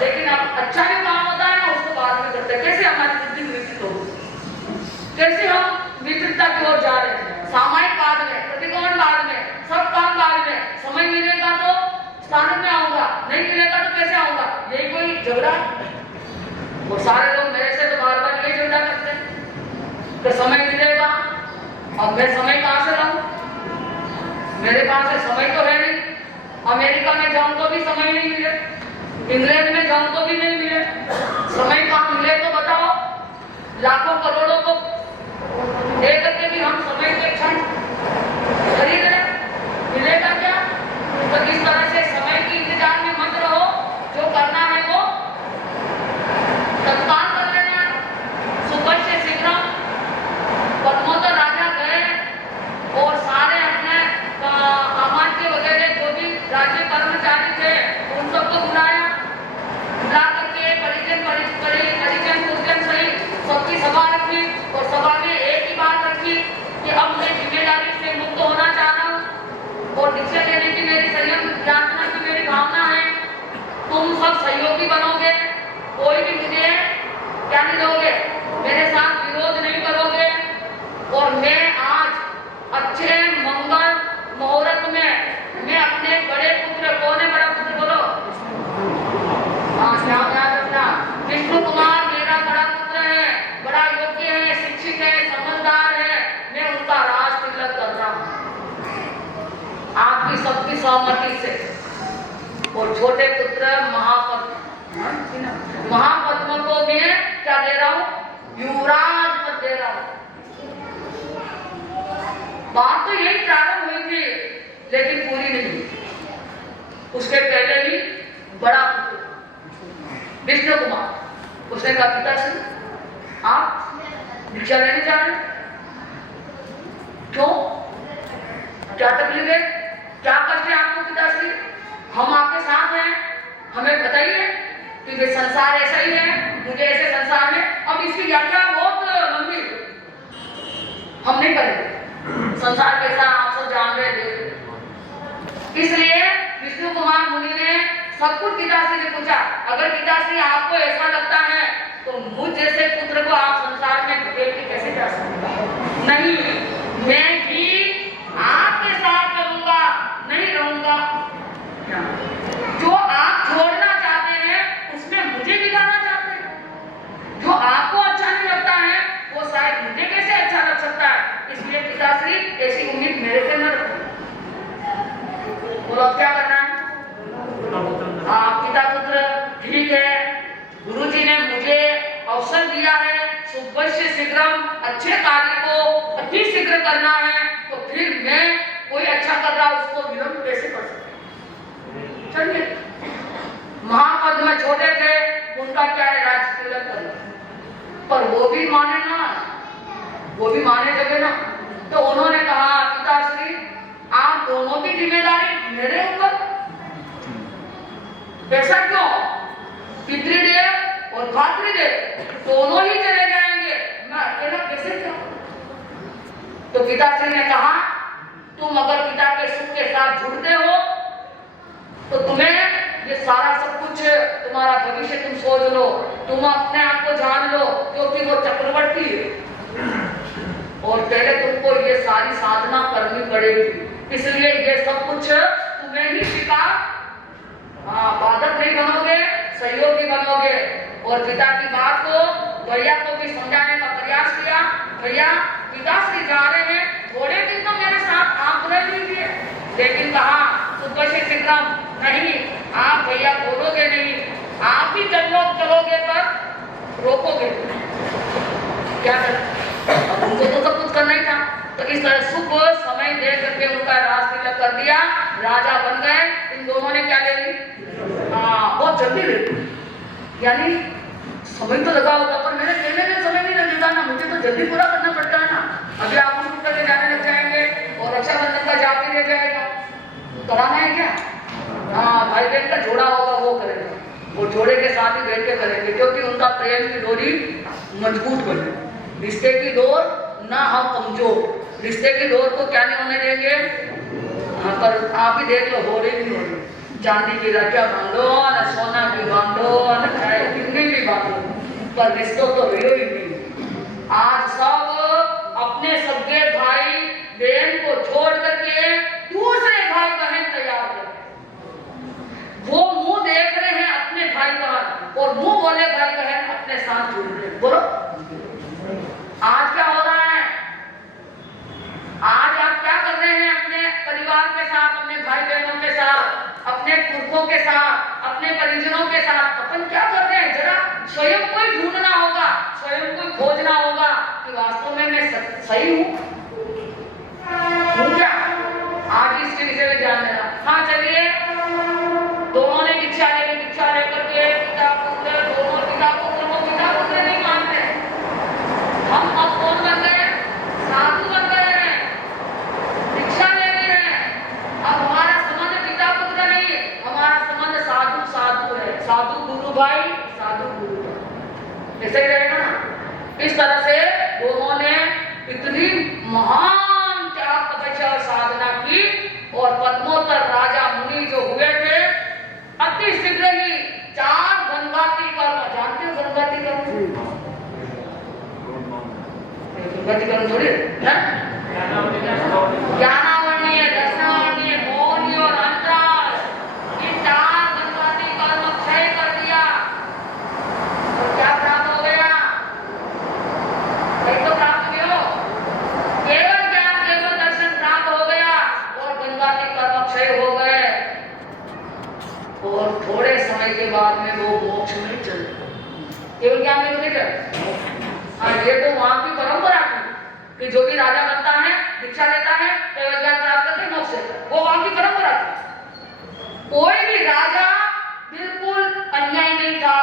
लेकिन अब अच्छा जो काम होता है ना उसको बाद में करते हैं। कैसे हमारी बुद्धि विकसित हो, कैसे हम विपरीतता की ओर जा रहे हैं? सामायिक बाद में, प्रतिकोण बाद में, सब काम बाद में, समय मिलेगा तो स्थान में आऊंगा, नहीं मिलेगा तो कैसे आऊंगा, यही कोई झगड़ा? वो सारे लोग मेरे से तो बार बार ये झगड़ा करते हैं कि समय मिलेगा, अब मैं समय कहां से लाऊं? मेरे पास समय तो है नहीं, अमेरिका में जाऊं तो भी समय नहीं मिले, इंग्लैंड में जाऊं तो भी नहीं मिले, समय कहां मिले तो बताओ? लाखों करोड़ों को दे करके भी हम समय के क्षण खरीद रहे, मिलेगा क्या? तो इस तरह से समय के इंतजार में मत रहो, जो करना है वो तत्काल कर लेना। सुबह से शीघ्र पद्मोदर राजा गए और सारे अपने अमात्य वगैरह जो भी राज्य कर्मचारी थे उन सबको बुलाया, बुला करके परिजन पूजन सहित सबकी सभा रखी, और सभा में एक ही बात रखी कि अब मैं जिम्मेदारी से मुक्त होना चाहता हूँ, और दीक्षा देने की मेरी संयम याचना की मेरी भावना है, तुम सब सहयोगी बनोगे, कोई भी मुझे क्या नहीं दोगे, मेरे साथ विरोध नहीं करोगे, और मैं आज अच्छे मंगल मुहूर्त में मैं अपने बड़े पुत्र, कौन है बड़ा पुत्र बोलो? हाँ, याद रखना, विष्णु कुमार मेरा बड़ा पुत्र है, बड़ा योग्य है, शिक्षित है, समझदार है, मैं उनका राज तिलक कर रहा हूँ आपकी सबकी सहमति से। और छोटे पुत्र महापद्म को मैं क्या दे रहा हूँ? युवराज पद दे रहा हूं। बात तो यही प्रारंभ हुई थी, लेकिन पूरी नहीं हुई। उसके पहले ही बड़ा पुत्र विष्णु कुमार, उसने कहा पिताश्री आप भिक्षा लेने जा रहे हैं, क्यों, क्या तकलीफ है, क्या कष्ट है आपको पिताश्री? हम आपके साथ हैं, हमें बताइए कि ये संसार ऐसा ही है, मुझे ऐसे संसार में, अब इसकी व्याख्या बहुत लंबी, हम नहीं करेंगे। संसार कैसा आप सब जान रहे थे, इसलिए विष्णु कुमार मुनि ने सब कुछ पिताश्री से पूछा। अगर पिताश्री आपको ऐसा लगता है तो मुझ जैसे पुत्र को आप संसार में धकेल के कैसे जा सकते? नहीं, मैं भी आपके साथ रहूंगा, नहीं रहूंगा। जो आप छोड़ना चाहते हैं उसमें मुझे बिगाड़ना चाहते हैं। जो आपको अच्छा नहीं लगता है वो शायद मुझे कैसे अच्छा लग सकता है? इसलिए पिताश्री ऐसी उम्मीद मेरे से न रखो। बोलो अब क्या करना है? पिता पुत्र ठीक है, गुरुजी ने मुझे अवसर दिया है, सुबह से शीघ्रम अच्छे कार्य को अति शीघ्र करना है, तो फिर मैं कोई अच्छा कर रहा उसको विलंब कैसे कर सकता? चलिए, महापद में छोटे थे, उनका क्या है, राज तिलक करना, पर वो भी माने ना, वो भी माने जगह ना। तो उन्होंने कहा पिताश्री आप दोनों की जिम्मेदारी मेरे ऊपर, ऐसा क्यों? पितृदेव और भातृदेव दोनों ही चले जाएंगे, मैं अकेला कैसे जाऊं? तो पिताश्री ने कहा तुम अगर पिता के सुख के साथ जुड़ते हो तो तुम्हें ये सारा सब कुछ, तुम्हारा भविष्य तुम सोच लो, तुम अपने आप को जान लो, क्योंकि वो चक्रवर्ती है और पहले तुमको ये सारी साधना करनी पड़ेगी। इसलिए ये सब कुछ तुम्हें ही स्वीकार, बाधक नहीं बनोगे, सहयोगी बनोगे। और पिता की बात को भैया को भी समझाने का प्रयास किया, भैया पिताश्री जा रहे हैं, थोड़े दिन तो मेरे साथ आप रह लीजिए, लेकिन कहा सुबह से शीघ्र नहीं, आप भैया बोलोगे नहीं, आप ही चलोगे पर रोकोगे क्या करें? अब उनको तो सब कुछ करना ही था। तो इस तरह शुभ समय दे करके उनका राज तिलक कर दिया, राजा बन गए। इन दोनों ने क्या ले ली? बहुत जल्दी ले ली, यानी समय तो लगा होगा पर मेरे कहने में समय नहीं लगेगा ना, मुझे तो जल्दी पूरा करना पड़ता है ना। अभी आप उनको करके जाने लग जाएंगे और रक्षाबंधन का जाप भी ले जाएगा, कराना है क्या? भाई बहन का जोड़ा होगा वो करेगा, वो जोड़े के साथ ही बैठ के करेंगे, क्योंकि उनका प्रेम की डोरी मजबूत बने। रिश्ते की डोर ना हम कमजोर, रिश्ते की डोर को क्या नहीं होने देंगे। पर आप ही देख लो, हो रही नहीं हो रही, चांदी की राखियां बांधो न सोना की बांधो न चाहे कितनी भी बांधो, पर रिश्तों तो रहो ही नहीं। आज सब अपने सगे भाई बहन को छोड़ करके दूसरे भाई बहन तैयार कर, वो मुंह देख रहे हैं अपने भाई बहन और मुंह बोले भाई बहन अपने साथ जुड़ रहे। बोलो आज क्या हो रहा है? आज आप क्या कर रहे हैं अपने परिवार के साथ, अपने भाई बहनों के साथ, अपने पुरखों के साथ, अपने परिजनों के साथ अपन क्या कर रहे हैं? जरा स्वयं को ही ढूंढना होगा, स्वयं को खोजना होगा कि वास्तव में मैं सही हूँ क्या? आज इसके विषय में ध्यान देना। हाँ चलिए, दोनों ने दीक्षा लेकर के पिता पुत्र, दोनों पिता पुत्र को पिता पुत्र नहीं मानते। हम अब कौन बन गए? साधु बन गए हैं, दीक्षा ले रहे हैं। अब हमारा संबंध पिता पुत्र नहीं, हमारा संबंध साधु साधु है, साधु गुरु भाई, साधु गुरु भाई, ऐसे ही रहेगा ना। इस तरह से दोनों ने इतनी महान त्याग तपस्या और साधना की और पद्मोत्तर राजा मुनि जो हुए थे, अति शीघ्र ही 4 गंगाती कर्म, जानते हो गंगाती कर्म? गंगाती कर्म थोड़ी है, ज्ञानावरणीय, दर्शनावरणीय, मौनी और अंतराल, इन 4 गंगाती कर्म क्षय कर दिया। और क्या प्राप्त हो गया? कहीं तो प्राप्त भी हो, केवल ज्ञान, केवल दर्शन प्राप्त हो गया और गंगाती कर्म क्षय हो गए। और थोड़े समय के बाद में वो मोक्ष में चले गए। केवल ज्ञान में रुके थे, कि जो भी राजा बनता है, दीक्षा लेता है, केवल ज्ञान प्राप्त करके मोक्ष लेता है। वो वहां की परंपरा थी। कोई भी राजा बिल्कुल अन्याय नहीं था,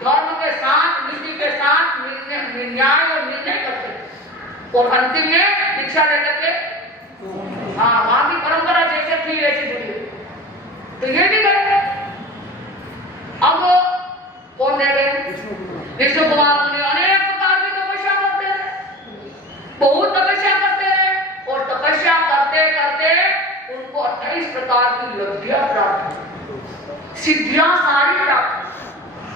धर्म के साथ, नीति के साथ न्याय और निर्णय करते और अंतिम में दीक्षा लेकर के वहां की परंपरा जैसे थी वैसी जुड़ी। तो ये भी करेंगे। अब कौन रह गए? विष्णु कुमार मुनि अनेक प्रकार की तपस्या करते हैं, बहुत तपस्या करते हैं और तपस्या करते करते उनको 28 प्रकार की लब्धियां प्राप्त हुई, सिद्धियां सारी प्राप्त।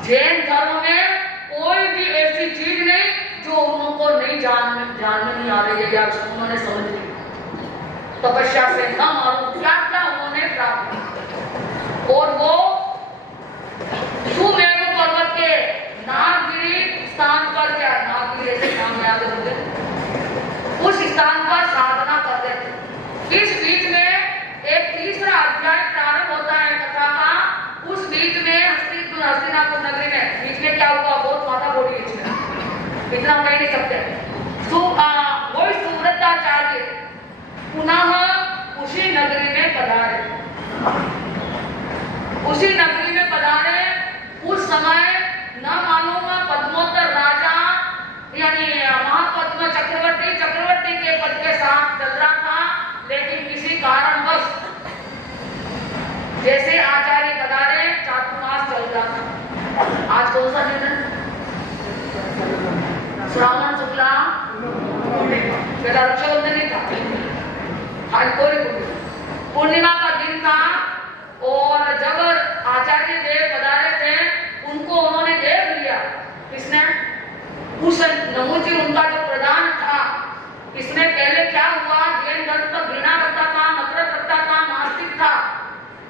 जैन धर्म में कोई भी ऐसी चीज नहीं जो उनको नहीं जानने नहीं आ रही है या उन्होंने समझ ली। तपस्या से न मालूम क्या क्या उन्होंने प्राप्त किया। और वो सुमेरु पर्वत के नागगिरी स्थान पर, क्या नागगिरी ऐसे नाम याद होंगे, उस स्थान पर साधना करते थे। इस बीच में एक तीसरा अध्याय प्रारंभ होता है कथा का। उस बीच में हस्तिनापुर नगरी में बीच में क्या हुआ, बहुत माथा बोली इसमें, इतना कह नहीं सकते। वही सुव्रताचार्य पुनः उसी नगरी में पधारे, उसी नगरी में पधारे। उस समय न मालूम पद्मोत्तर राजा यानी महापद्म चक्रवर्ती के पद के साथ चल रहा था, लेकिन किसी कारणवश जैसे आचार्य पधारे चातुर्मास चल रहा था। आज कौन सा दिन है? श्रावण शुक्ला रक्षाबंधन नहीं था, आज कोई पूर्णिमा का दिन था। और जब आचार्य देव पधारे थे, उनको उन्होंने देख लिया। किसने? उस नमूजी उनका जो प्रधान था। इसमें पहले क्या हुआ, जैन धर्म पर घृणा करता था, नफरत करता था, नास्तिक था।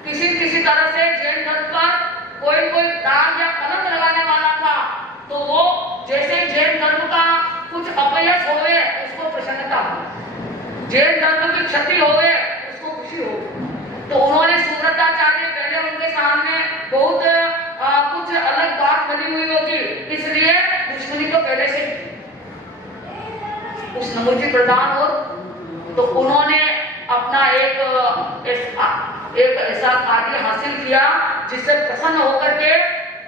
किसी तरह से जैन धर्म पर कोई दाग या कलंक लगाने वाला था। तो वो जैसे जैन धर्म का कुछ अपयश होवे उसको प्रसन्नता, जैन धर्म की क्षति होवे उसको खुशी हो। तो उन्होंने सुव्रताचार्य पहले उनके सामने बहुत कुछ अलग बात बनी हुई होगी, इसलिए दुश्मनी तो पहले से उस नमूजी प्रधान हो। तो उन्होंने अपना एक ऐसा कार्य हासिल किया जिससे प्रसन्न होकर के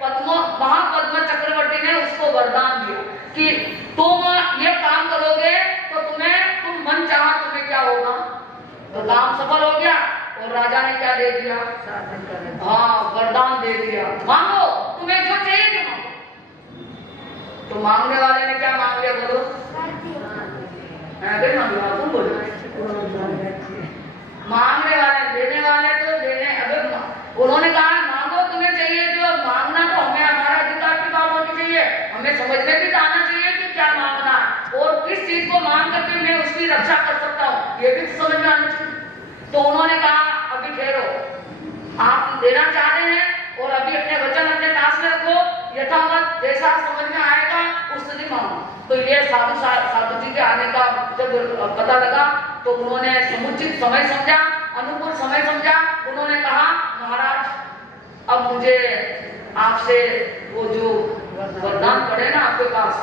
महापद्म चक्रवर्ती ने उसको वरदान दिया कि तुम ये काम करोगे तो तुम मन चाहा तुम्हें क्या होगा। तो काम सफल हो गया और राजा ने क्या दे दिया? वरदान दे दिया, मांगो तुम्हें जो चाहिए मांगो। तो मांगने वाले ने क्या मांग लिया बोलो? तुम बोलो। मांगने वाले, देने वाले तो देने। अब उन्होंने कहा मांगो तुम्हें चाहिए जो। मांगना तो हमें हमारा अधिकार की बात होनी चाहिए, हमें समझ में भी आना चाहिए कि क्या मांगना और किस चीज को मांग करके मैं उसकी रक्षा कर सकता हूँ, ये भी समझ में आना चाहिए। तो उन्होंने कहा अभी ठहरो, आप देना चाह रहे हैं और अभी अपने वचन अपने पास में रखो, यथावत जैसा समझ में आएगा उस दिन मांगो। तो ये साधु जी के आने का जब पता लगा तो उन्होंने समुचित समय समझा, अनुकूल समय समझा। उन्होंने कहा महाराज अब मुझे आपसे वो जो वरदान पड़े ना आपके पास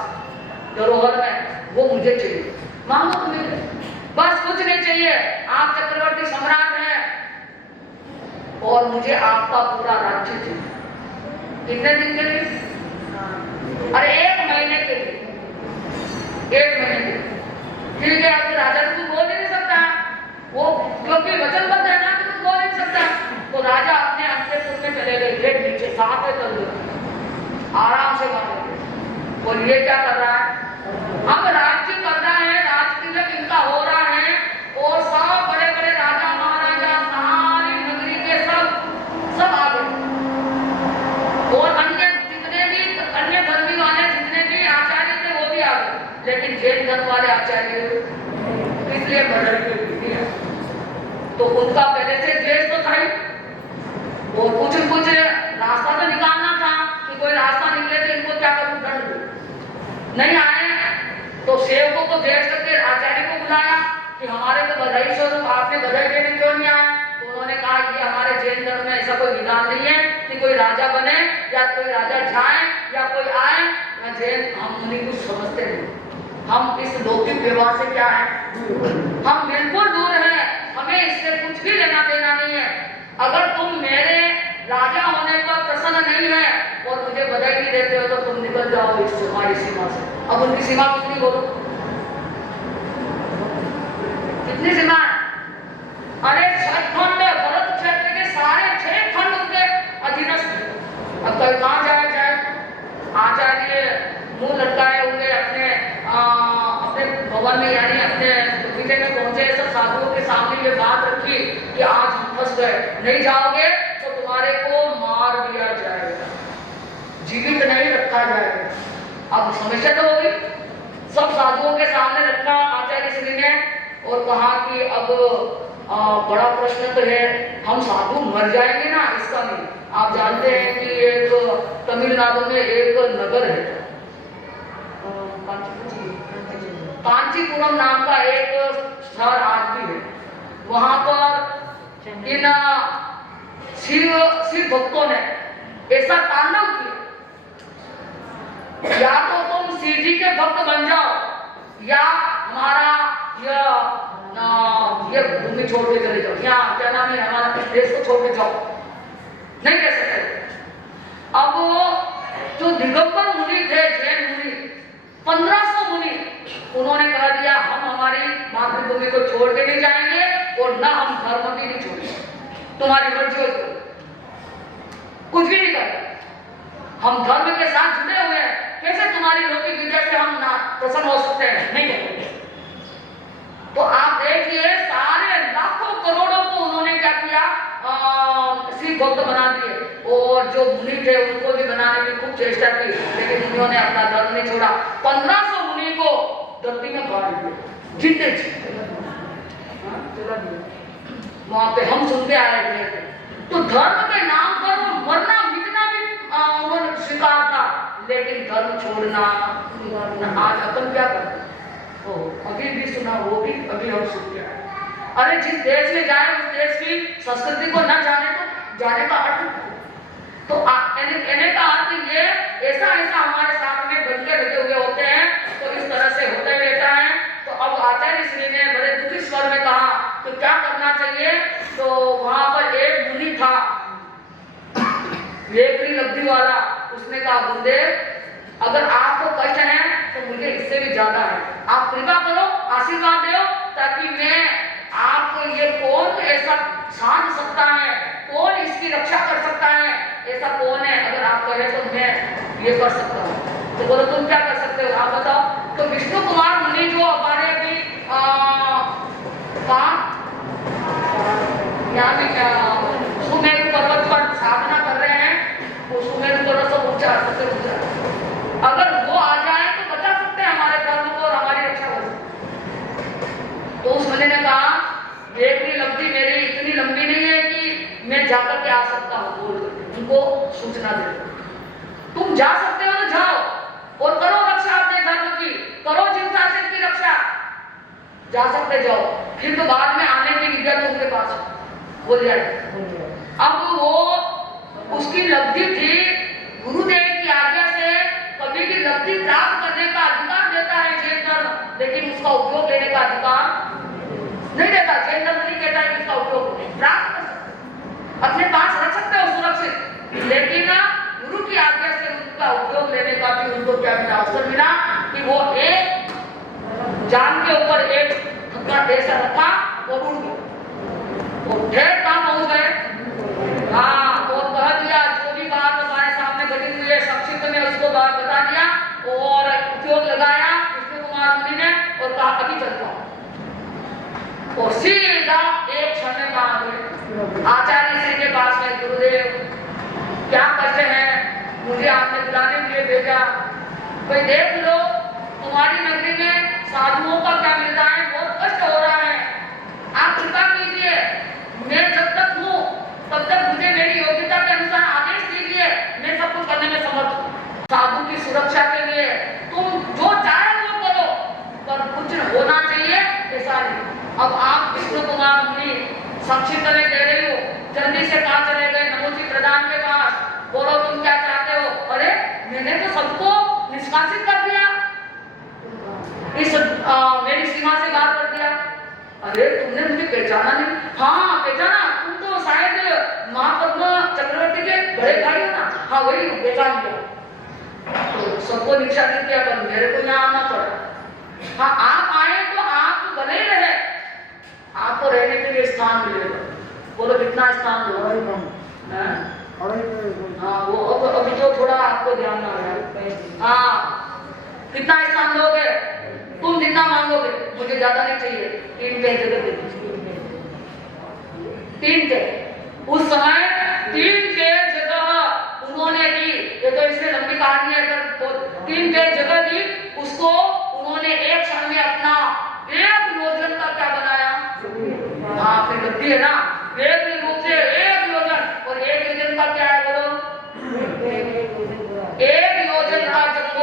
धरोहर में, वो मुझे चाहिए। मांगो तुम्हें, बस कुछ नहीं चाहिए। आप चक्रवर्ती सम्राट हैं और मुझे आपका पूरा राज्य चाहिए। कितने दिन के लिए? अरे 1 महीने के लिए, 1 महीने के लिए। ठीक है, अब राजा तो कुछ बोल नहीं सकता वो, क्योंकि वचनबद्ध है ना कि कुछ बोल नहीं सकता। तो राजा अपने अंतपुर में चले गए, गेट नीचे साफ है, चल गए आराम से मांगे। और ये क्या कर रहा है? अब राज्य कर रहा है, राजतिलक इनका हो रहा है और सब बड़े बड़े राजा महाराजा सारी नगरी के सब आ गए। और अन्य जितने भी अन्य धर्मी वाले जितने भी आचार्य थे वो भी आ गए, लेकिन जैन धर्म वाले आचार्य इसलिए बदल गए। तो उनका पहले से द्वेष तो था ही, और कुछ रास्ता तो निकालना था कि कोई रास्ता निकले तो इनको क्या करूं, दंड दो। नहीं आए तो सेवकों को भेज करके आचार्य को बुलाया कि हमारे को बधाई स्वरूप आपने बधाई देने क्यों नहीं आए। तो उन्होंने कहा कि हमारे जैन धर्म में ऐसा कोई विधान नहीं है कि कोई राजा बने या कोई राजा जाए या कोई आए, जैन हम उन्हीं कुछ समझते नहीं। हम इस लौकिक व्यवहार से क्या है, हम बिल्कुल दूर हैं, हमें इससे कुछ भी लेना देना नहीं है। अगर तुम मेरे राजा होने पर प्रसन्न नहीं है और मुझे बधाई नहीं देते हो तो तुम निकल जाओ इस हमारी सीमा से। अब उनकी सीमा कितनी बोलो, कितनी सीमा? अरे 6 खंड, भरत क्षेत्र के सारे 6 खंड उनके अधीनस्थ। अब कल कहाँ जाए जाए? आचार्य मुंह लटकाए होंगे अपने भवन में, यानी अपने विजय में पहुंचे, सब साधुओं के सामने ये बात रखी कि आज हम फंस गए, नहीं जाओगे तो तुम्हारे को मार दिया जाएगा, जीवित नहीं रखा जाएगा। अब समस्या तो होगी, सब साधुओं के सामने रखा आचार्य श्री ने और कहा कि अब बड़ा प्रश्न तो है, हम साधु मर जाएंगे ना, इसका नहीं। आप जानते हैं कि एक तमिलनाडु में एक नगर है, कांचीपुरम नाम का एक शहर आज भी है। वहां पर इन शिव भक्तों ने ऐसा तांडव किया, या तो तुम शिव जी के भक्त बन जाओ या हमारा ये भूमि छोड़ के चले जाओ, या क्या नाम है, हमारा देश को छोड़ के जाओ, नहीं कह सकते। अब जो दिगंबर मुनि थे, जैन मुनि, 1500 मुनि, उन्होंने कह दिया हम हमारी मातृभूमि को छोड़ के नहीं जाएंगे और ना हम धर्म भी नहीं छोड़ेंगे, तुम्हारी मर्जी हो, कुछ भी नहीं करेंगे, हम धर्म के साथ जुड़े हुए हैं, कैसे तुम्हारी लौकिक विद्या से हम ना प्रसन्न हो सकते हैं, नहीं करेंगे। तो आप देखिए सारे लाखों करोड़ों को उन्होंने क्या किया, शिव भक्त बना दिए, और जो मुनि थे उनको भी बनाने की खूब चेष्टा की, लेकिन मुनियों ने अपना धर्म नहीं छोड़ा। 1500 मुनि को धरती में गाड़ दिया, जिंदे वहां पे हम सुनते आए थे। तो धर्म के नाम पर वो मरना मिटना भी उन्होंने स्वीकार था, लेकिन धर्म छोड़ना आज अपन क्या करते, अभी भी सुना, वो भी अभी हम सुनते आए। अरे जिस देश में जाए उस देश की संस्कृति को न जाने तो जाने का अर्थ, तो कहने का अर्थ ये ऐसा हमारे साथ में बंधे लगे हुए होते हैं, तो इस तरह से होता ही रहता है। तो अब आचार्य श्री ने बड़े दुखी स्वर में कहा तो क्या करना चाहिए। तो वहां पर एक मुनि था, वेकरी लब्धि वाला, उसने कहा गुरुदेव अगर आपको कष्ट है तो मुझे इससे भी ज्यादा है, आप कृपा करो, आशीर्वाद दो, ताकि मैं आपको, ये कौन ऐसा शांत सकता है, कौन इसकी रक्षा कर सकता है, ऐसा कौन है, अगर आप कहे तो मैं ये कर सकता हूँ। तो बोलो तुम क्या कर सकते हो, आप बताओ। तो विष्णु कुमार मुनि जो हमारे भी यहाँ भी सुमेरु पर्वत पर साधना कर रहे हैं, वो सुमेरु पर्वत से ऊंचा, सबसे ऊंचा, अगर वो आ जाए तो बचा सकते हैं हमारे धर्म को और हमारी रक्षा कर सकते। तो उस मुनि ने कहा वेकरी लंबी मेरी इतनी लंबी नहीं है कि मैं जाकर के आ सकता हूँ, बोल उनको सूचना दे, तुम जा सकते हो तो जाओ और करो रक्षा अपने धर्म की, करो जिनशासन की रक्षा, जा सकते जाओ, फिर तो बाद में आने की विद्या तो उनके पास बोल जाए। अब वो उसकी लब्धि थी, गुरुदेव की आज्ञा से कभी भी लब्धि प्राप्त करने का अधिकार देता है जैन धर्म, लेकिन उसका उपयोग लेने का अधिकार नहीं देता। जैन धर्म नहीं कहता है कि उसका उपयोग प्राप्त कर सकते, अपने पास रख सकते हो सुरक्षित, लेकिन गुरु की आज्ञा से उनका उपयोग लेने का भी उनको क्या मिला, अवसर मिला कि वो एक जान के ऊपर एक थप्पड़ ऐसा रखा और उड़ गया, और ढेर कहाँ पहुंच गए। हाँ, और कह दिया जो भी बात हमारे सामने घटी हुई है संक्षिप्त में उसको बात बता दिया, और उपयोग लगाया विष्णु कुमार मुनि ने, और कहा अभी चलता हूँ, और सीधा एक क्षण में कहा आचार्य श्री के पास में, गुरुदेव क्या कष्ट है, मुझे आपने बुलाने के लिए भेजा, कोई देख लो तुम्हारी नगरी में साधुओं का क्या मिल रहा है, बहुत कष्ट हो रहा है, आप कृपा कीजिए, मैं जब तक हूँ तब तक मुझे मेरी योग्यता के अनुसार आदेश दीजिए, मैं सब कुछ करने में समर्थ हूँ। साधु की सुरक्षा के लिए तुम जो चाहे वो करो, पर कुछ होना चाहिए ऐसा नहीं। अब आप विष्णु कुमार मुनि संक्षिप्त में कह रही हो, जल्दी से कहाँ चले गए, नमोजी प्रधान के पास, बोलो तुम क्या चाहते हो। अरे मैंने तो सबको निष्कासित कर दिया, मुझे पहचाना नहीं। हाँ पहचाना, तुम तो शायद महापद्मा चक्रवर्ती के बड़े भाई हो ना। हाँ वही हूँ, पहचान गया। तो सबको निक्षादित किया, पर मेरे को यहाँ आना पड़ा। हाँ आप आए तो आप भले ही रहे, आपको रहने के लिए स्थान मिलेगा। बोलो कितना स्थान दो? हाँ वो अभी तो थोड़ा आपको ध्यान ना है। हाँ कितना स्थान दोगे? तुम जितना मांगोगे, मुझे ज्यादा नहीं चाहिए। 3 पे जगह दे दीजिए। 3 पे उस समय 3 पे जगह उन्होंने दी। ये तो इसमें लंबी कहानी है, अगर 3 पे जगह दी उसको उन्होंने एक क्षण में अपना 1 योजन का क्या बनाया? हाँ फिर गद्दी है ना, वेद रूप से 1 योजन, और 1 योजन का क्या है बोलो? 1 योजन का जगह,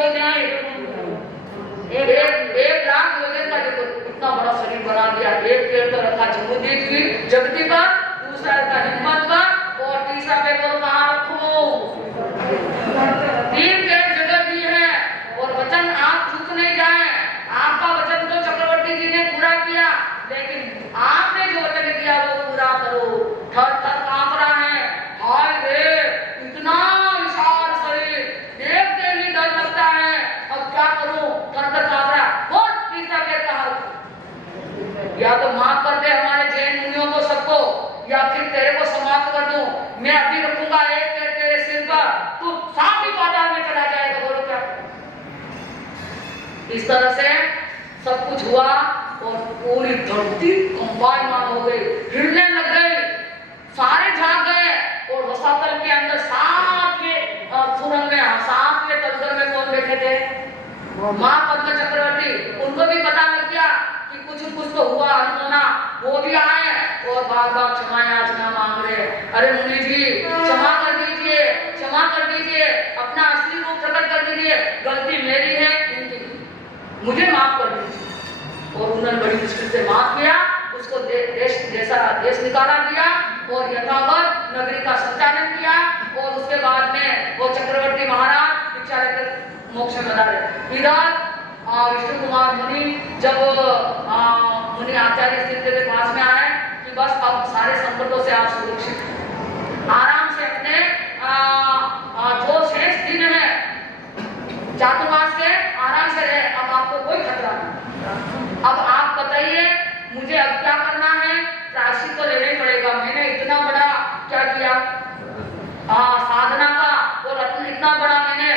1 लाख योजन का जगह, इतना बड़ा शरीर बना दिया। 1 पेड़ तो रखा जम्बूद्वीप की जगती पर, दूसरा का हिम्मत पर, और तीसरा पेड़ तो कहाँ रखो? 3 पेड़ जगह दी है। और वचन आप चूक नहीं जाए, आपका वचन तो चक्रवर्ती जी ने पूरा किया, लेकिन आपने जो वचन दिया वो पूरा करो। थर थर कांप रहा है, हाय रे इतना विशाल शरीर देखते ही डर लगता है, अब क्या करूं? थर थर कांप रहा। और तीसरा पेड़ कहाँ रखूं? या तो माफ कर दे हमारे जैन मुनियों को सबको, या फिर तेरे को समाप्त कर दूं। मैं अभी रखूंगा 1 पेड़ तेरे सिर पर, तू साथ ही पाताल में चला जाएगा। बोलो क्या? इस तरह से सब कुछ हुआ और पूरी धरती कंपायमान हो गई, हिलने लग गई, सारे झाग गए। और रसातल के अंदर 7वें सुरंग में, 7वें तलगर में कौन बैठे थे? महापद्मा चक्रवर्ती। उनको भी पता लग गया कि कुछ तो हुआ अनहोना। वो भी आए और बार-बार क्षमा याचना मांग रहे। अरे मुनि जी क्षमा कर दीजिए, क्षमा कर दीजिए, अपना असली रूप प्रकट कर दीजिए, गलती मेरी है, मुझे माफ कर दीजिए। और उन्होंने बड़ी मुश्किल से माफ किया, उसको देश निकाला दिया और यथावत नगरी का संचालन किया। और उसके बाद में वो चक्रवर्ती महाराज दीक्षा लेकर मोक्ष में बना रहे। इधर विष्णु कुमार मुनि जब मुनि आचार्य स्थित के पास में आए कि बस अब सारे संकटों से आप सुरक्षित, आराम से अपने जो शेष दिन है चातुर्मास के आराम से रहे, अब आपको कोई खतरा नहीं। अब आप बताइए मुझे अब क्या करना है? प्रायश्चित तो लेना ही पड़ेगा। मैंने इतना बड़ा क्या किया साधना का, और इतना बड़ा मैंने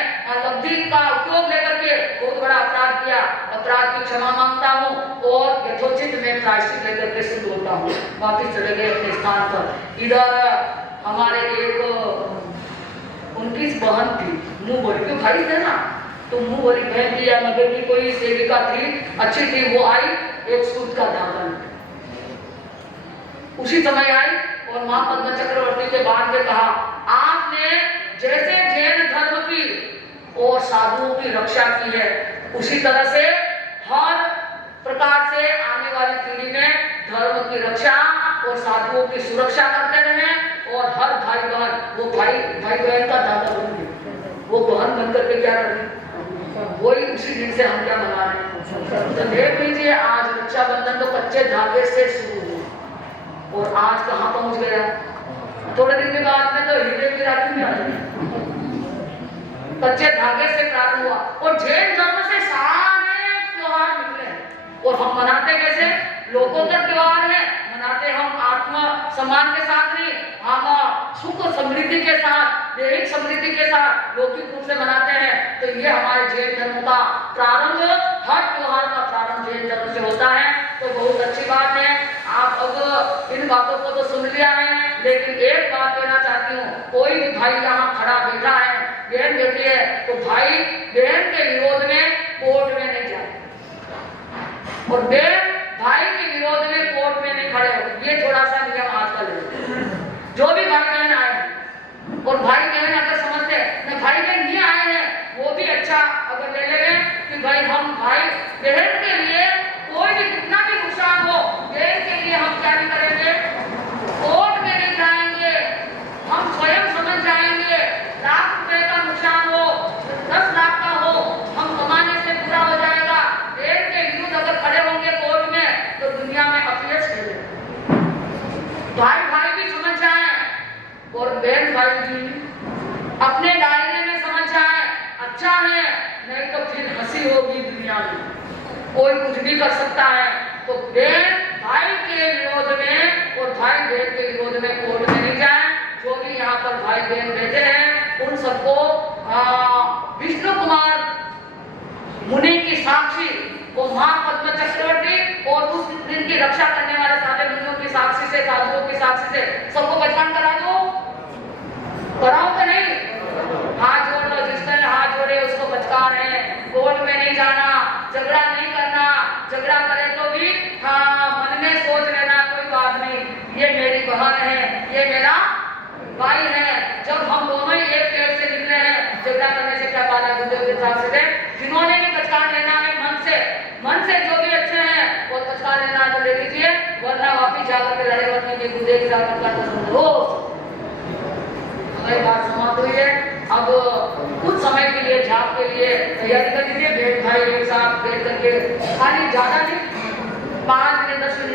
लब्धि का उपयोग लेकर के बहुत बड़ा अपराध किया। अपराध की क्षमा मांगता हूँ और यथोचित मैं प्रायश्चित लेकर के सिद्ध होता हूँ। वापिस चले गए अपने स्थान पर। इधर हमारे एक उनकी बहन थी, मुंह बोली के भाई थे ना, तो मुंह बोली बहन थी या नगर की कोई सेविका थी, अच्छी थी, वो आई एक सूत का धागा उसी समय आई और महापद्मा चक्रवर्ती के बाद में कहा, आपने जैसे जैन धर्म की और साधुओं की रक्षा की है, उसी तरह से हर प्रकार से आने वाली पीढ़ी में धर्म की रक्षा और साधुओं की सुरक्षा करते रहें। और हर भाई बहन, वो भाई बहन का दादा बन गए, वो बहन बनकर के क्या करें? वही उसी दिन से हम क्या मना रहे हैं। तो देख लीजिए आज रक्षाबंधन तो कच्चे धागे से शुरू हुआ और आज कहाँ पहुंच गया? थोड़े दिन के बाद में तो हीरे की राखी में आ जाएगी। कच्चे धागे से प्रारंभ हुआ और जैन धर्म से सारे त्योहार निकले और हम मनाते कैसे? लोकोत्तर त्योहार है, मनाते हम आत्म सम्मान के साथ नहीं, हम सुख समृद्धि के साथ, दैहिक समृद्धि के साथ लौकिक रूप से मनाते हैं। तो ये हमारे जैन धर्म का प्रारंभ, हर त्योहार का प्रारंभ जैन धर्म से होता है। तो बहुत अच्छी बात है। आप अब इन बातों को तो सुन लिया है, लेकिन एक बात कहना चाहती हूँ, कोई भी भाई यहाँ खड़ा बैठा है, बहन बैठी है, तो भाई बहन के विरोध में कोर्ट में नहीं जाए और बहन भाई के विरोध में कोर्ट में नहीं खड़े हो। ये थोड़ा सा नियम आजकल है। जो भी भाई बहन आए और भाई बहन अगर समझते हैं भाई बहन नहीं आए हैं, वो भी अच्छा अगर ले लेंगे कि भाई हम भाई बहन के लिए कोई भी कितना भी नुकसान हो, बहन के लिए हम क्या नहीं करेंगे? कोर्ट में नहीं जाएंगे, हम स्वयं समझ जाएंगे। लाख रुपए का नुकसान हो, 10 लाख का हो, हम कमाने से पूरा हो जाएगा। बहन के विरुद्ध अगर खड़े होंगे कोर्ट में तो दुनिया में अपयश खेलेंगे। कोई कुछ भी कर सकता है। तो बहन भाई के विरोध में और भाई बहन के विरोध में कोर्ट में नहीं जाए। जो भी यहाँ पर भाई बहन बैठे हैं उन सबको विष्णु कुमार मुनि की साक्षी वो मां पद्म चक्रवर्ती और उस दिन की रक्षा करने वाले सारे मुनियों की साक्षी से, साधुओं की साक्षी से सबको पहचान करा दो। कराओ तो नहीं? हाथ जोड़ लो, जिसने हाथ जोड़े उसको बचकार है। कोर्ट में नहीं जाना, झगड़ा नहीं करना, झगड़ा करे तो भी मन में सोच लेना कोई बात नहीं, ये मेरी बहन है, ये मेरा भाई है। जब हम दोनों ही एक पेड़ से निकले हैं, झगड़ा करने से क्या बात है? जिन्होंने भी बचकार लेना है मन से जो भी अच्छे हैं वो बचकार लेना है तो ले लीजिए, वरना वापिस जाकर के लड़े वरने के गुदे की जाकर का समझो। हमारी बात समाप्त हुई है। अब कुछ समय के लिए जाप के लिए तैयारी कर लीजिए। बैठ भाई एक साथ बैठ करके खाली ज्यादा नहीं, 5 मिनट 10 मिनट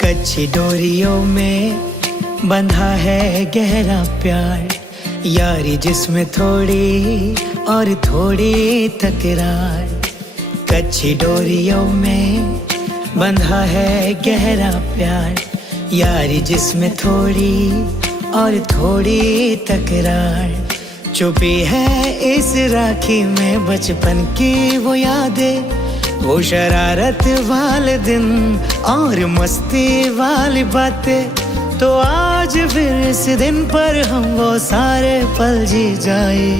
कच्ची डोरियों में बंधा है गहरा प्यार, यारी जिसमें थोड़ी और थोड़ी तकरार। कच्ची डोरियों में बंधा है गहरा प्यार, यारी जिसमें थोड़ी और थोड़ी तकरार। छुपी है इस राखी में बचपन की वो यादें, वो शरारत वाले दिन और मस्ती वाली बातें। तो आज फिर इस दिन पर हम वो सारे पल जी जाए,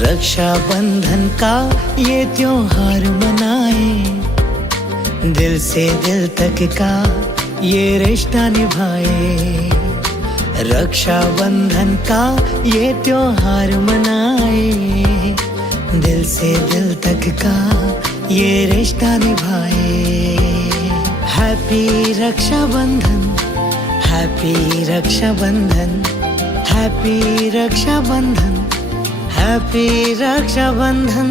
रक्षा बंधन का ये त्योहार मनाए, दिल से दिल तक का ये रिश्ता निभाए। रक्षा बंधन का ये त्योहार मनाए, दिल से दिल तक का ये रिश्ता निभाए। हैप्पी रक्षा बंधन, हैप्पी रक्षा बंधन, हैप्पी रक्षा बंधन, हैप्पी रक्षा बंधन।